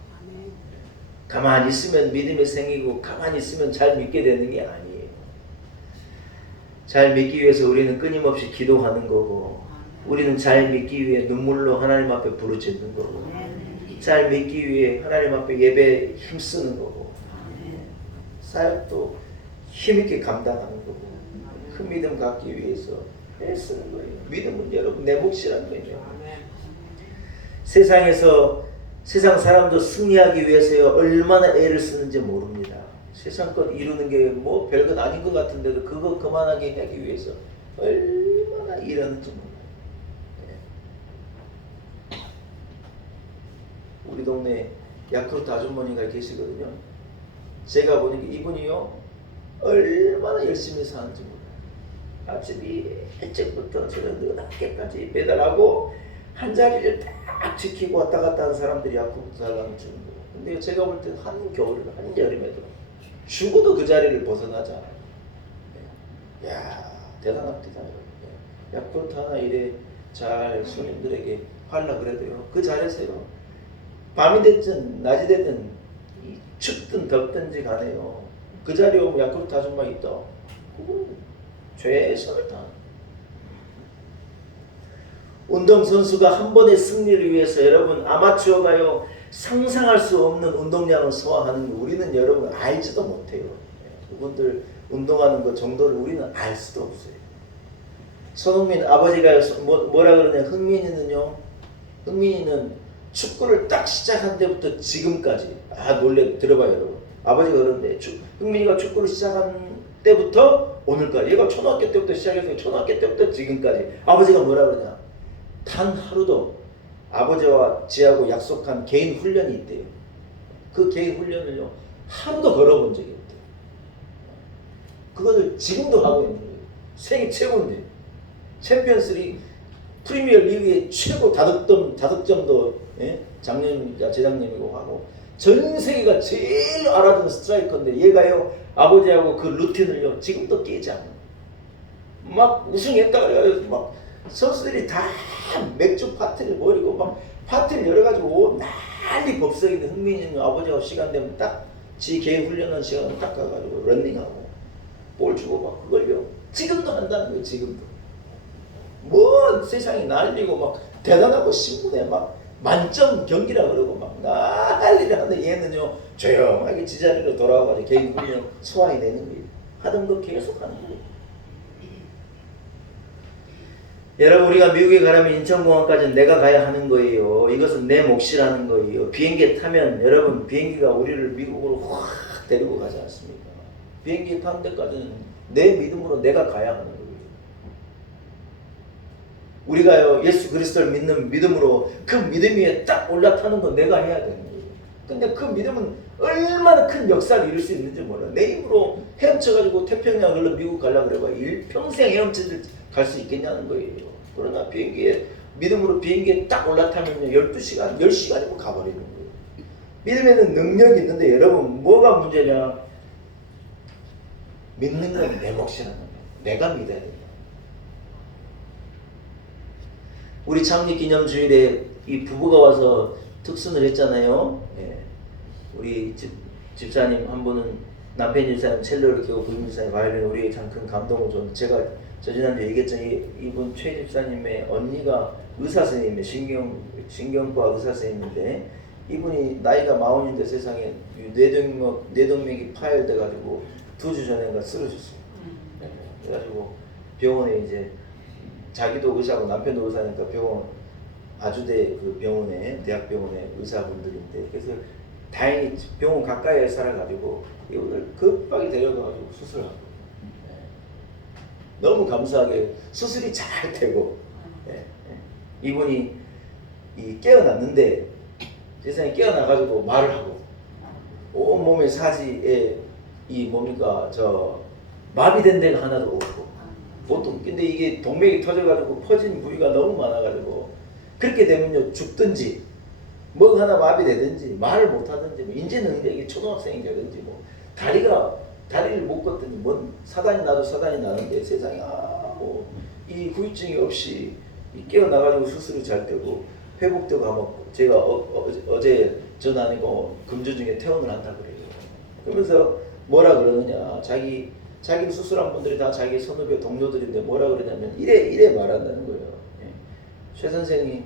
가만히 있으면 믿음이 생기고 가만히 있으면 잘 믿게 되는 게 아니에요. 잘 믿기 위해서 우리는 끊임없이 기도하는 거고, 우리는 잘 믿기 위해 눈물로 하나님 앞에 부르짖는 거고, 잘 믿기 위해 하나님 앞에 예배에 힘쓰는 거고, 사역도 힘있게 감당하는 거고, 그 믿음 갖기 위해서 애쓰는 거예요. 믿음은 여러분 내 몫이란 거예요. 세상 사람도 승리하기 위해서요, 얼마나 애를 쓰는지 모릅니다. 세상 것 이루는 게 뭐 별것 아닌 것 같은데도 그거 그만하게 하기 위해서 얼마나 일하는지 몰라요. 네. 우리 동네 야쿠르트 아주머니가 계시거든요. 제가 보니까 이분이요, 얼마나 열심히 사는지 몰라요. 아침이 일찍부터 저녁 늦게까지 배달하고 한 자리를 딱 지키고 왔다 갔다 하는 사람들이 야쿠르트 살라면 주는 거예요. 근데 제가 볼 때는 한겨울, 한여름에도 죽어도 그 자리를 벗어나지 않아요. 야, 대단합니다. 야쿠르트 하나 이래 잘 손님들에게 하려 그래도요, 그 자리에서요, 밤이 됐든 낮이 됐든 춥든 덥든지 간에요, 그 자리에 오면 야쿠르트 아줌마 있다, 그건 최선을 다하는. 운동선수가 한 번의 승리를 위해서 여러분, 아마추어가요 상상할 수 없는 운동량을 소화하는 거 우리는 여러분 알지도 못해요. 그분들 운동하는 것 정도를 우리는 알 수도 없어요. 손흥민 아버지가 뭐라 그러냐, 흥민이는 축구를 딱 시작한 때부터 지금까지, 놀래 들어봐요 여러분. 아버지가 그러는데 흥민이가 축구를 시작한 때부터 오늘까지, 얘가 초등학교 때부터 시작해서 초등학교 때부터 지금까지 아버지가 뭐라 그러냐, 단 하루도 아버지와 지하고 약속한 개인 훈련이 있대요. 그 개인 훈련을요 하루도 걸어본 적이 없대요. 그거를 지금도 하고 있는 거예요. 세계 최고인데, 챔피언스리그 프리미어 리그의 최고 다득점도 재작년이고 하고, 전 세계가 제일 알아주는 스트라이커인데 얘가요 아버지하고 그 루틴을요 지금도 깨지 않아요. 막 우승했다 그래가지고 막 선수들이 다 맥주 파티를 벌이고 막 파티를 열어가지고 난리 법석인데, 흥민이는 아버지하고 시간 되면 딱 지 개인 훈련하는 시간을 딱 가가지고 런닝하고 볼 주고 막 그걸요 지금도 한다는 거예요. 지금도 뭐 세상이 난리고 막 대단하고 신문에 막 만점 경기라 그러고 막 난리를 하는데 얘는요 조용하게 지자리로 돌아와가지고 개인 훈련 소화해내는 거예요. 하던 거 계속 하는 거예요. 여러분, 우리가 미국에 가려면 인천공항까지는 내가 가야 하는 거예요. 이것은 내 몫이라는 거예요. 비행기에 타면 여러분, 비행기가 우리를 미국으로 확 데리고 가지 않습니까? 비행기에 타는 데까지는 내 믿음으로 내가 가야 하는 거예요. 우리가요 예수 그리스도를 믿는 믿음으로 그 믿음 위에 딱 올라타는 건 내가 해야 되는 거예요. 근데 그 믿음은 얼마나 큰 역사를 이룰 수 있는지 몰라요. 내 힘으로 헤엄쳐가지고 태평양 흘러 미국 가려고 그래봐 일평생 헤엄쳐 갈 수 있겠냐는 거예요. 그러나 비행기에 믿음으로 비행기에 딱 올라타면요 12시간, 10시간이면 가버리는 거예요. 믿음에는 능력이 있는데 여러분 뭐가 문제냐? 믿는 건 내 몫이라는 거예요. 내가 믿어야 돼요. 우리 창립기념주일에 이 부부가 와서 특순을 했잖아요. 예. 우리 집사님 한 분은 남편 집사님 첼로를 켜고 부인 집사님 바이올린, 우리에게 참 큰 감동을 줬는데, 제가 지난주에 얘기했죠. 이분 최 집사님의 언니가 의사 선생님이에요. 신경과 의사 선생님인데, 이분이 나이가 40인데 세상에 뇌동맥이 파열돼가지고 2주 전에 쓰러졌어요. 네. 그래가지고 병원에 이제 자기도 의사고 남편도 의사니까 병원 아주대 그 병원에 대학병원에 의사분들인데, 그래서 다행히 병원 가까이에 살아가지고 이분을 급하게 데려가가지고 수술하고. 너무 감사하게 수술이 잘 되고, 이분이 깨어났는데 세상에 깨어나가지고 말을 하고, 온 몸의 사지에 이 뭡니까 저 마비된 데가 하나도 없고 보통 근데 이게 동맥이 터져가지고 퍼진 부위가 너무 많아가지고 그렇게 되면요 죽든지 뭐 하나 마비되든지 말을 못하든지 뭐 인지 능력이 초등학생이 되든지 뭐 다리를 못 걷든지 뭔 사단이 나도 사단이 나는데 세상에 이 후유증이 없이 깨어나가지고 수술을 잘 되고 회복되고 하면 제가 어제 전 아니고 금주 중에 퇴원을 한다 그래요. 그러면서 뭐라 그러느냐 자기 수술한 분들이 다 자기 선후배 동료들인데 뭐라 그러냐면 이래 말한다는 거예요. 최 선생이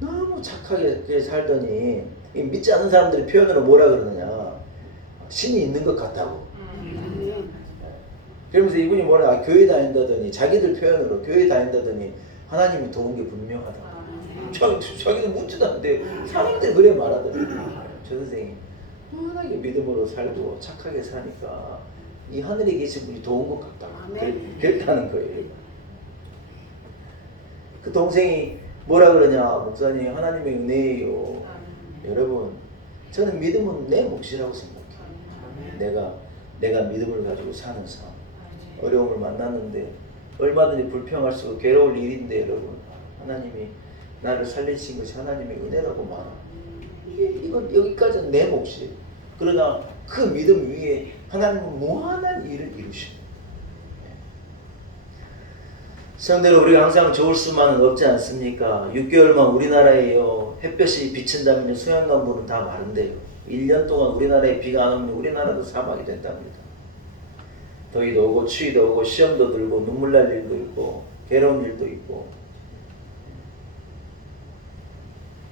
너무 착하게 살더니 믿지 않는 사람들이 표현으로 뭐라 그러느냐 신이 있는 것 같다고. 그러면서 이분이 뭐라 교회 다닌다더니 자기들 표현으로 교회 다닌다더니 하나님이 도운 게 분명하다. 자기는 묻지도 않는데 사람들이 그래 말하더라고요. 저 선생이 워낙에 믿음으로 살고 착하게 사니까 이 하늘에 계신 분이 도운 것 같다. 그랬다는 거예요. 그 동생이 뭐라 그러냐 목사님 하나님의 은혜예요. 여러분 저는 믿음은 내 몫이라고 생각해요. 내가 믿음을 가지고 사는 삶 어려움을 만났는데 얼마든지 불평할 수 있고 괴로울 일인데 여러분 하나님이 나를 살리신 것이 하나님의 은혜라고 말하. 이건 여기까지는 내 몫이에요. 그러나 그 믿음 위에 하나님은 무한한 일을 이루십니다. 상대로 우리가 항상 좋을 수만은 없지 않습니까? 6개월만 우리나라에요 햇볕이 비친다면 소양강물은 다 마른대요. 1년 동안 우리나라에 비가 안 오면 우리나라도 사막이 된답니다. 더위도 오고 추위도 오고 시험도 들고 눈물 날 일도 있고 괴로운 일도 있고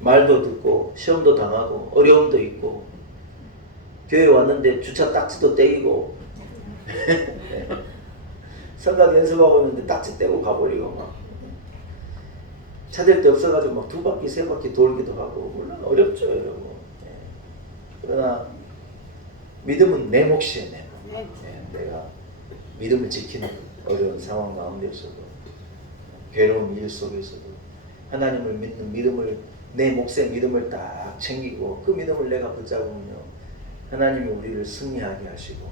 말도 듣고 시험도 당하고 어려움도 있고 교회 왔는데 주차 딱지도 떼이고 성가 연습하고 있는데 딱지 떼고 가버리고 막 찾을 데 없어가지고 막 2바퀴 3바퀴 돌기도 하고 물론 어렵죠 여러분. 그러나 믿음은 내 몫이에요. 내 몫. 내가 믿음을 지키는 어려운 상황 가운데서도 괴로운 일 속에서도 하나님을 믿는 믿음을 내 몫의 믿음을 딱 챙기고 그 믿음을 내가 붙잡으면요 하나님이 우리를 승리하게 하시고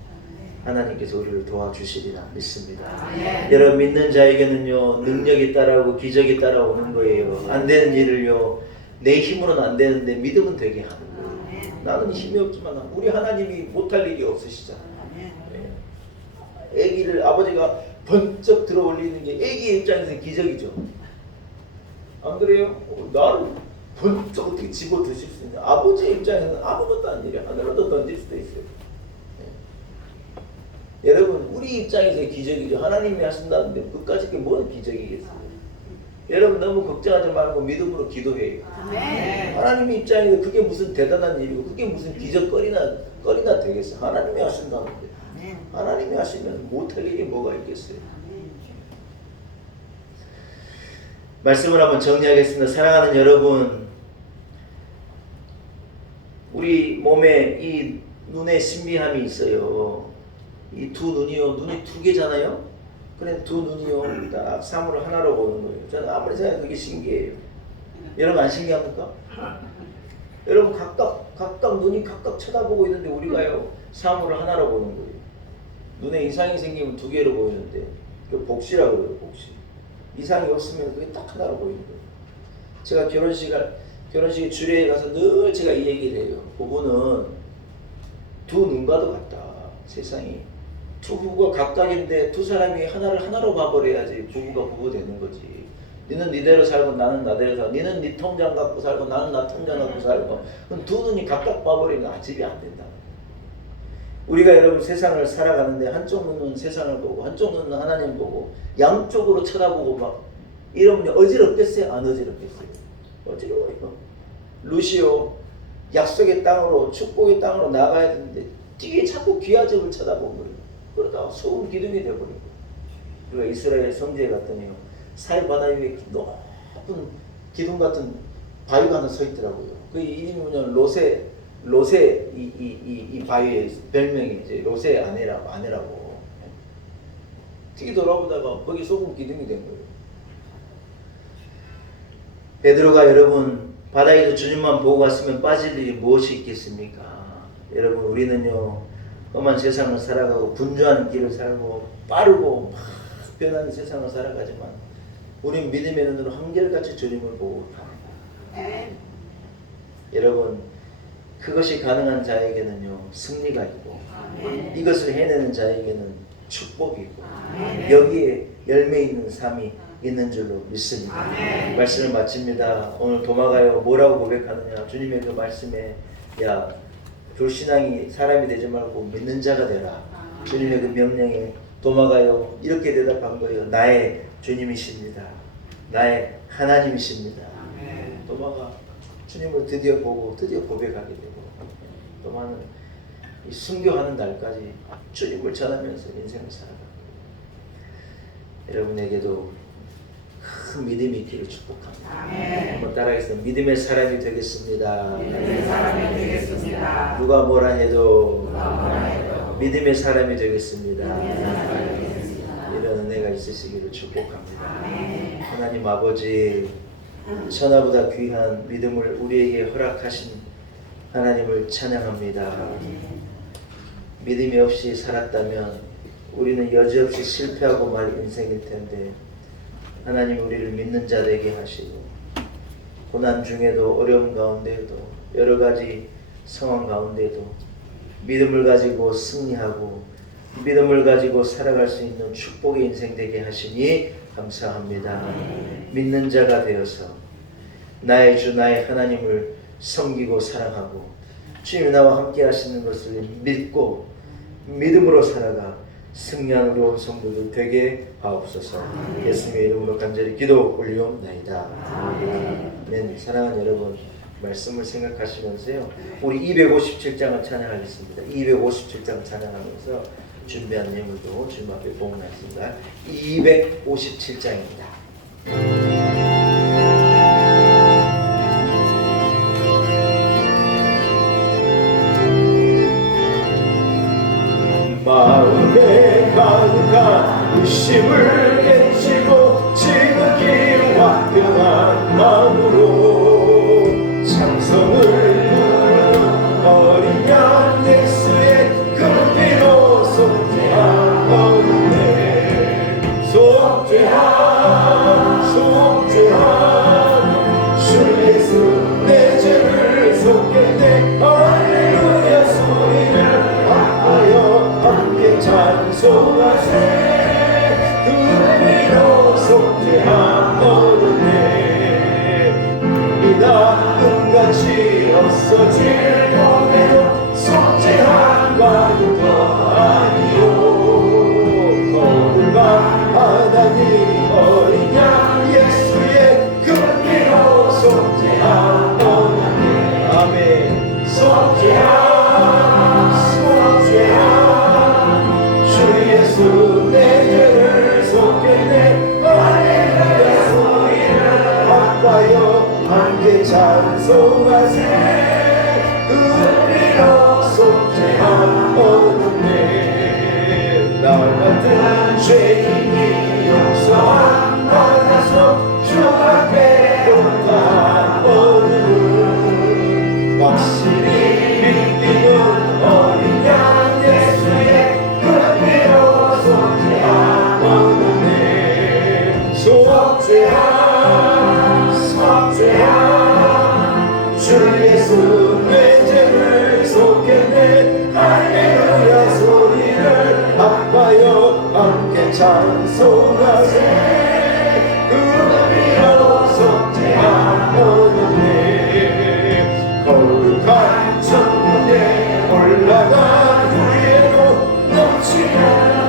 하나님께서 우리를 도와주시리라 믿습니다. 여러분 믿는 자에게는요 능력이 따라오고 기적이 따라오는 거예요. 안 되는 일을요 내 힘으로는 안 되는데 믿음은 되게 하는 거예요. 나는 힘이 없지만 우리 하나님이 못할 일이 없으시잖아요. 아기를 아버지가 번쩍 들어 올리는 게 아기의 입장에서는 기적이죠. 안 그래요? 나를 번쩍 어떻게 집어 드실 수 있냐? 아버지의 입장에서는 아무것도 안 일이야. 하늘로도 던질 수도 있어요. 여러분 우리 입장에서 기적이죠. 하나님이 하신다는데 그까짓 게 뭔 기적이겠어요? 여러분 너무 걱정하지 말고 믿음으로 기도해요. 하나님의 입장에서 그게 무슨 대단한 일이고 그게 무슨 기적거리나 되겠어요. 하나님이 하신다는데 하나님이 하시면 못할 일이 뭐가 있겠어요? 말씀을 한번 정리하겠습니다. 사랑하는 여러분 우리 몸에 이 눈에 신비함이 있어요. 이 두 눈이요 눈이 2개잖아요. 그래 2눈이요 딱 사물을 하나로 보는 거예요. 저는 아무리 생각해도 그게 신기해요. 여러분 안 신기합니까? 여러분 각각 눈이 각각 쳐다보고 있는데 우리가요 사물을 하나로 보는 거예요. 눈에 이상이 생기면 2개로 보이는데 그 복시라고 그래요. 복시. 이상이 없으면 그게 딱 하나로 보이는 거예요. 제가 결혼식에 주례에 가서 늘 제가 이 얘기를 해요. 부부는 2눈과도 같다. 세상이 2부부가 각각인데 2사람이 하나를 하나로 봐버려야지 부부가 부부 되는 거지. 너는 니대로 살고 나는 나대로 살고 너는 니 통장 갖고 살고 나는 나 통장 갖고 살고 그럼 2눈이 각각 봐버리면 아집이 안 된다. 우리가 여러분 세상을 살아가는데 한쪽 눈은 세상을 보고 한쪽 눈은 하나님 보고 양쪽으로 쳐다보고 막 이러면 어지럽겠어요? 안 어지럽겠어요? 어지러워요. 루시오 약속의 땅으로 축복의 땅으로 나가야 되는데 뒤에 자꾸 귀하점을 쳐다보는 거예요. 그러다가 소금 기둥이 돼버리고 우리가 이스라엘 성지에 갔더니요 사해 바다 위에 높은 기둥 같은 바위가 하나 서 있더라고요. 그 이름이 뭐냐면 로세 이 바위의 별명이 이제 로세 아내라고. 뒤에 돌아보다가 거기 소금 기둥이 된 거예요. 베드로가 여러분 바다에서 주님만 보고 갔으면 빠질 일이 무엇이 있겠습니까? 여러분 우리는요 험한 세상을 살아가고 분주한 길을 살고 빠르고 막 변하는 세상을 살아가지만 우린 믿음의 눈으로 한결같이 주님을 보고 갑니다. 여러분 그것이 가능한 자에게는요 승리가 있고 이것을 해내는 자에게는 축복이 있고 여기에 열매 있는 삶이 있는 줄로 믿습니다. 말씀을 마칩니다. 오늘 도마가요 뭐라고 고백하느냐. 주님의 그 말씀에 야 불신앙이 사람이 되지 말고 믿는 자가 되라. 주님의 그 명령에 도마가요 이렇게 대답한 거예요. 나의 주님이십니다. 나의 하나님이십니다. 도마가 주님을 드디어 보고 드디어 고백하게 되고 도마는 이 순교하는 날까지 주님을 전하면서 인생을 살아가고 여러분에게도 큰 믿음이 있기를 축복합니다. 한번 따라하겠습니다. 믿음의 사람이 되겠습니다. 믿음의 사람이 되겠습니다. 누가 뭐라 해도 믿음의 사람이 되겠습니다. 이런 은혜가 있으시기를 축복합니다. 하나님 아버지 천하보다 귀한 믿음을 우리에게 허락하신 하나님을 찬양합니다. 믿음이 없이 살았다면 우리는 여지없이 실패하고 말 인생일 텐데 하나님 우리를 믿는 자 되게 하시고 고난 중에도 어려움 가운데에도 여러 가지 상황 가운데에도 믿음을 가지고 승리하고 믿음을 가지고 살아갈 수 있는 축복의 인생 되게 하시니 감사합니다. 믿는 자가 되어서 나의 주 나의 하나님을 섬기고 사랑하고 주님이 나와 함께 하시는 것을 믿고 믿음으로 살아가 승리한 우리 온 성도들 되게 하옵소서. 예수님의 이름으로 간절히 기도 올리옵나이다. 아멘. 사랑하는 여러분 말씀을 생각하시면서요 우리 257장을 찬양하겠습니다. 257장 찬양하면서 준비한 예물도 주님 앞에 봉헌하겠습니다. 257장입니다. 마음에 가득한 의심을 깨치고 지극히 화평한 마음으로 찬송을 부르는 어린 양 예수의 그 피로 속죄하옵네. 속죄한 주 예수 내 죄를 속겠네. 할렐루야 소리를 아파요 함께 찬송하세. 그 피로 속죄하옵네. 이나 은같이 없어질 고대로 속죄한 과도 아니요. 거룩한 하나님 어린 양 예수의 그 피로 속죄하옵네. 아멘. 속죄한 주 예수 내 죄를 속겠네. 할렐루야 소리를 아파요 함께 찬송하세. 그 피로 속죄하옵네. 나 같은 죄인이 용서함 받아서 주 앞에 온다오는 확실히 믿기는 어린 양 예수의 그 피로 속죄하옵네. 속죄한 주 예수 내 죄를 속겠네. 할렐루야 소리를 아파요 함께 찬송하세. 그 피로 속죄하옵네. 거룩한 천국에 올라간 후에도 넘치는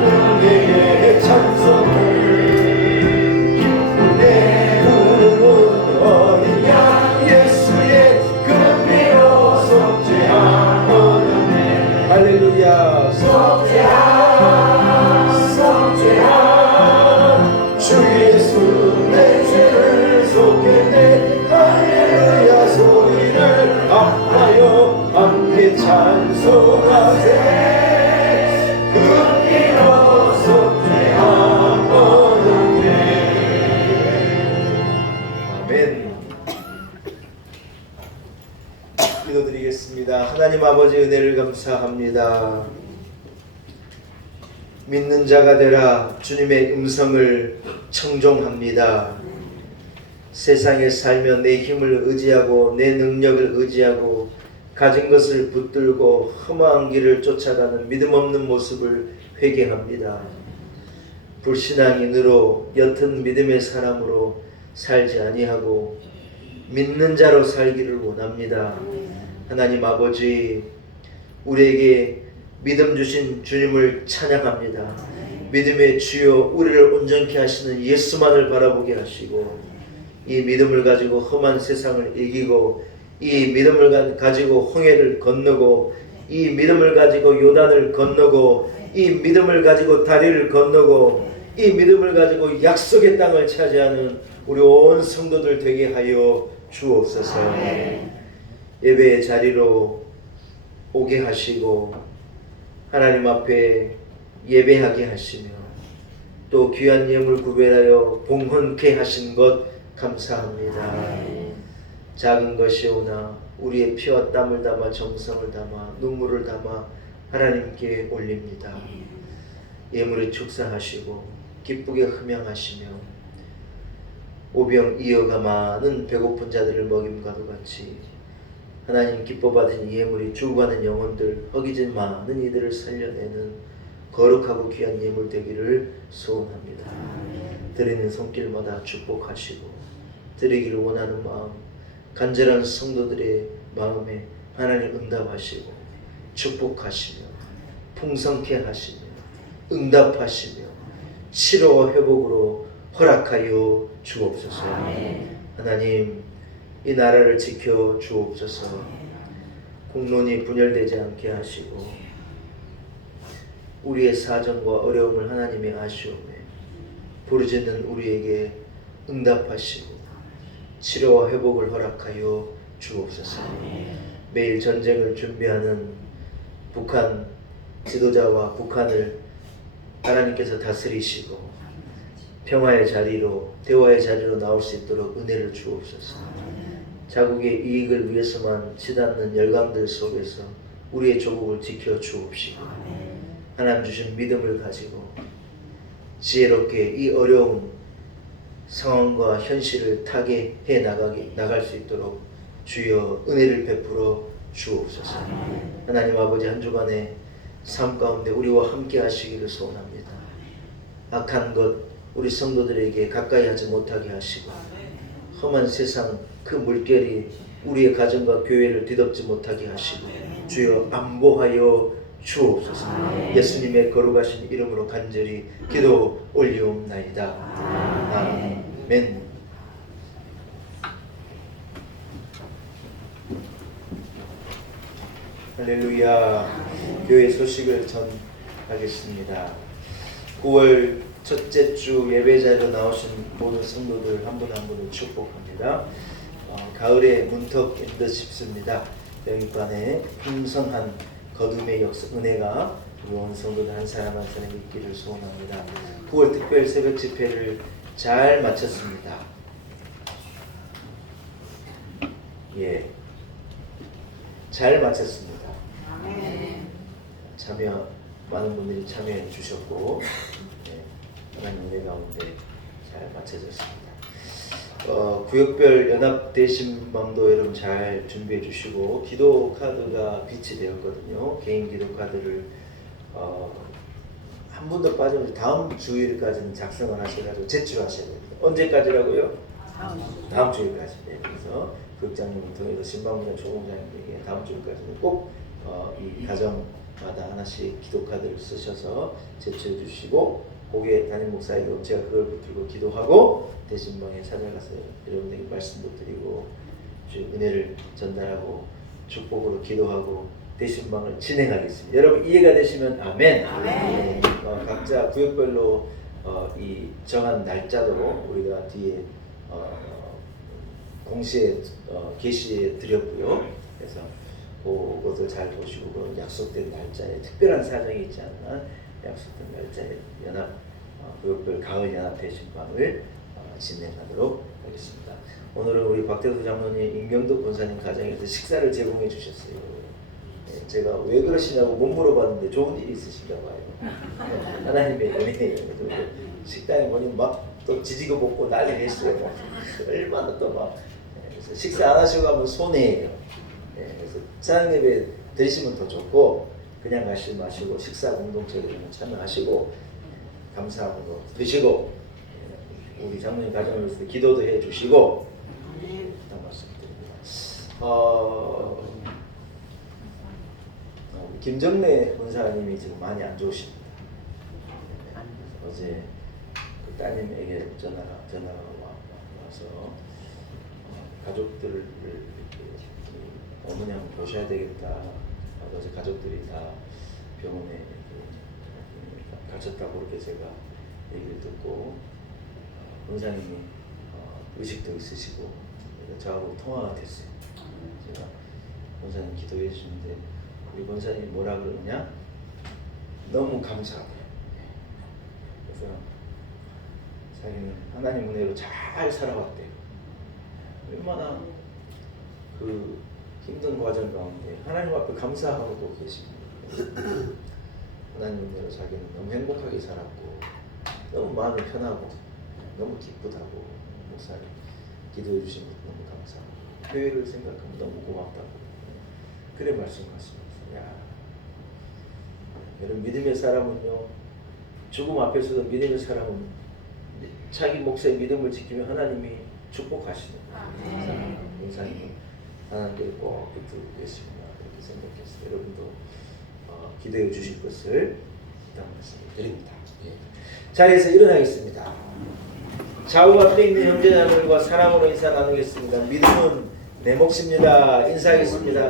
은혜의 찬송을 기쁘게 부르는 어린 양 예수의 그 피로 속죄하옵네. 할렐루야. 속죄한 주 예수 내 죄를 속겠네. 할렐루야 소리를 아파요 함께 찬송하세. 그 피로 속죄하옵네. 아멘. 기도드리겠습니다. 기도드리겠습니다. 하나님 아버지 은혜를 감사합니다. 믿는 자가 되라 주님의 음성을 청종합니다. 세상에 살며 내 힘을 의지하고 내 능력을 의지하고 가진 것을 붙들고 험한 길을 쫓아가는 믿음 없는 모습을 회개합니다. 불신앙인으로 옅은 믿음의 사람으로 살지 아니하고 믿는 자로 살기를 원합니다. 하나님 아버지, 우리에게 믿음 주신 주님을 찬양합니다. 믿음의 주여 우리를 온전케 하시는 예수만을 바라보게 하시고 이 믿음을 가지고 험한 세상을 이기고 이 믿음을 가지고 홍해를 건너고 이 믿음을 가지고 요단을 건너고 이 믿음을 가지고 다리를 건너고 이 믿음을 가지고 약속의 땅을 차지하는 우리 온 성도들 되게 하여 주옵소서. 예배의 자리로 오게 하시고 하나님 앞에 예배하게 하시며 또 귀한 예물 구별하여 봉헌케 하신 것 감사합니다. 작은 것이오나 우리의 피와 땀을 담아 정성을 담아 눈물을 담아 하나님께 올립니다. 예물을 축사하시고 기쁘게 흠양하시며 오병 이어가 많은 배고픈 자들을 먹임과도 같이 하나님 기뻐 받으신 예물이 죽어가는 영혼들 허기진 많은 이들을 살려내는 거룩하고 귀한 예물 되기를 소원합니다. 드리는 손길마다 축복하시고 드리기를 원하는 마음 간절한 성도들의 마음에 하나님 응답하시고 축복하시며 풍성케 하시며 응답하시며 치료와 회복으로 허락하여 주옵소서. 하나님 이 나라를 지켜 주옵소서. 국론이 분열되지 않게 하시고 우리의 사정과 어려움을 하나님이 아시오매 부르짖는 우리에게 응답하시고 치료와 회복을 허락하여 주옵소서. 매일 전쟁을 준비하는 북한 지도자와 북한을 하나님께서 다스리시고 평화의 자리로 대화의 자리로 나올 수 있도록 은혜를 주옵소서. 자국의 이익을 위해서만 치닫는 열강들 속에서 우리의 조국을 지켜 주옵시고 하나님 주신 믿음을 가지고 지혜롭게 이 어려운 상황과 현실을 타개해 나갈 수 있도록 주여 은혜를 베풀어 주옵소서. 하나님 아버지 한 주간의 삶 가운데 우리와 함께 하시기를 소원합니다. 악한 것 우리 성도들에게 가까이 하지 못하게 하시고 험한 세상 그 물결이 우리의 가정과 교회를 뒤덮지 못하게 하시고 주여 안보하여 주옵소서. 예수님의 거룩하신 이름으로 간절히 기도 올리옵나이다. 아멘. 할렐루야. 교회 소식을 전하겠습니다. 9월 첫째 주 예배자로 나오신 모든 성도들 한 분 한 분을 축복합니다. 가을의 문턱인 듯 싶습니다. 영육간에 풍성한 거둠의 은혜가 우리 온 성도들 한 사람 한 사람 있기를 소원합니다. 9월 특별 새벽 집회를 잘 마쳤습니다. 잘 마쳤습니다. 참여 많은 분들이 참여해 주셨고 하나님 은혜 가운데 잘 마쳐졌습니다. 구역별 연합 대신방도 여러분 잘 준비해 주시고 기도 카드가 비치되었거든요. 개인 기도 카드를 한 분도 빠지면 다음 주일까지는 작성을 하셔가지고 제출하셔야 됩니다. 언제까지라고요? 다음 주일까지. 그래서 극장님을 통해서 신방문장 조공장님에게 다음 주일까지는 꼭 이 가정마다 하나씩 기도 카드를 쓰셔서 제출해 주시고 고개 담임 목사에게 제가 그걸 붙들고 기도하고 대신방에 찾아가서 여러분에게 말씀도 드리고 주의 은혜를 전달하고 축복으로 기도하고 대신방을 진행하겠습니다. 여러분 이해가 되시면 아멘. 네, 각자 구역별로 이 정한 날짜도 우리가 뒤에 공시에 게시해 드렸고요. 그래서 그것을 잘 보시고 그런 약속된 날짜에 특별한 사정이 있지 않나 약속된 날짜에 연합 구역별 가을 연합 대신방을 진행하도록 하겠습니다. 오늘은 우리 박태수 장로님, 임경덕 권사님 가정에서 식사를 제공해 주셨어요. 네, 제가 왜 그러시냐고 못 물어봤는데 좋은 일이 있으신가 봐요. 하나님의 은혜예요. 식당에 보니 막 또 지지고 볶고 난리 냈어요. 얼마나 또 막. 그래서 식사 안 하시고 가면 손해예요. 그래서 사장님에 드시면 더 좋고 그냥 가시지 마시고 식사 공동체에 참여하시고 감사하고 드시고 우리 장로님 가정을 위해서 기도도 해주시고 이런 말씀드립니다. 김정래 권사님이 지금 많이 안 좋으십니다. 어제 그 따님에게 전화가 와서 가족들을 어머니 한번 보셔야 되겠다. 어제 가족들이 다 병원에 갇혔다고 그렇게 제가 얘기를 듣고 권사님이 의식도 있으시고 저하고 통화가 됐어요. 제가 권사님 기도해 주시는데 우리 권사님이 뭐라 그러느냐? 너무 감사하대요. 그래서 자기는 하나님 은혜로 잘 살아왔대요. 얼마나 그 힘든 과정 가운데 하나님 앞에 감사하고 계십니다. 하나님 은혜로 자기는 너무 행복하게 살았고 너무 마음이 편하고 너무 기쁘다고 목사님 기도해 주신 것 너무 감사하고 교회를 생각하면 너무 고맙다고 그래 말씀하시면서 야 여러분 믿음의 사람은요 죽음 앞에서도 믿음의 사람은 자기 목사의 믿음을 지키면 하나님이 축복하시는 인상이 하나님께서 꼭 붙들고 계시구나 그렇게 생각했어요. 여러분도 기도해 주실 것을 일단 말씀드립니다. 예. 자리에서 일어나겠습니다. 좌우 앞에 있는 형제자매들과 사랑으로 인사 나누겠습니다. 믿음은 내 몫입니다. 인사하겠습니다.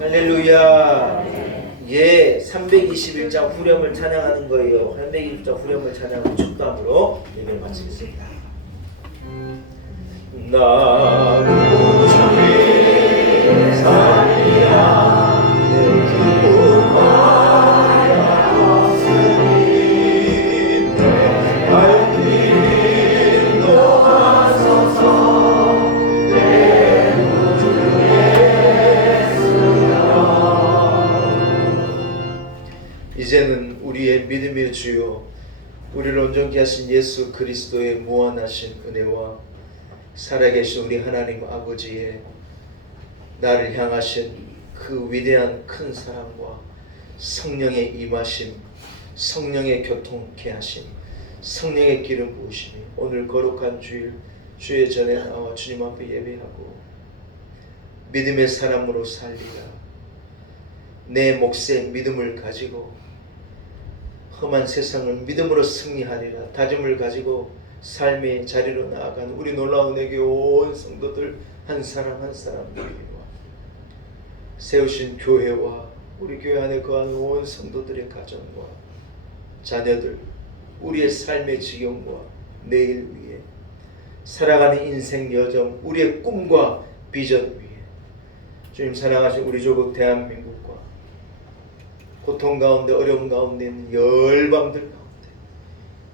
할렐루야. 예, 321장 후렴을 찬양하는 거예요. 321장 후렴을 찬양하고 축도함으로 예배를 마치겠습니다. 나는 주의 삶이야 내 기쁨 이제는 우리의 믿음의 주요 우리를 온전케 하신 예수 그리스도의 무한하신 은혜와 살아계신 우리 하나님 아버지의 나를 향하신 그 위대한 큰 사랑과 성령의 임하심, 성령의 교통케 하심, 성령의 기름 부으심이 오늘 거룩한 주일 주의 전에 나와 주님 앞에 예배하고 믿음의 사람으로 살리라. 내 몫에 믿음을 가지고 험한 세상을 믿음으로 승리하리라 다짐을 가지고 삶의 자리로 나아가는 우리 놀라운 내게 온 성도들 한 사람 한 사람 누리기와 세우신 교회와 우리 교회 안에 거하는 온 성도들의 가정과 자녀들 우리의 삶의 지경과 내일 위해 살아가는 인생 여정 우리의 꿈과 비전 위에 주님 사랑하신 우리 조국 대한민국과 고통 가운데 어려움 가운데 있는 열방들 가운데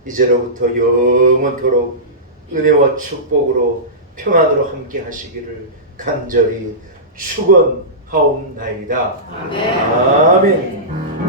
이제로부터 영원토록 은혜와 축복으로 평안으로 함께 하시기를 간절히 축원하옵나이다. 아멘.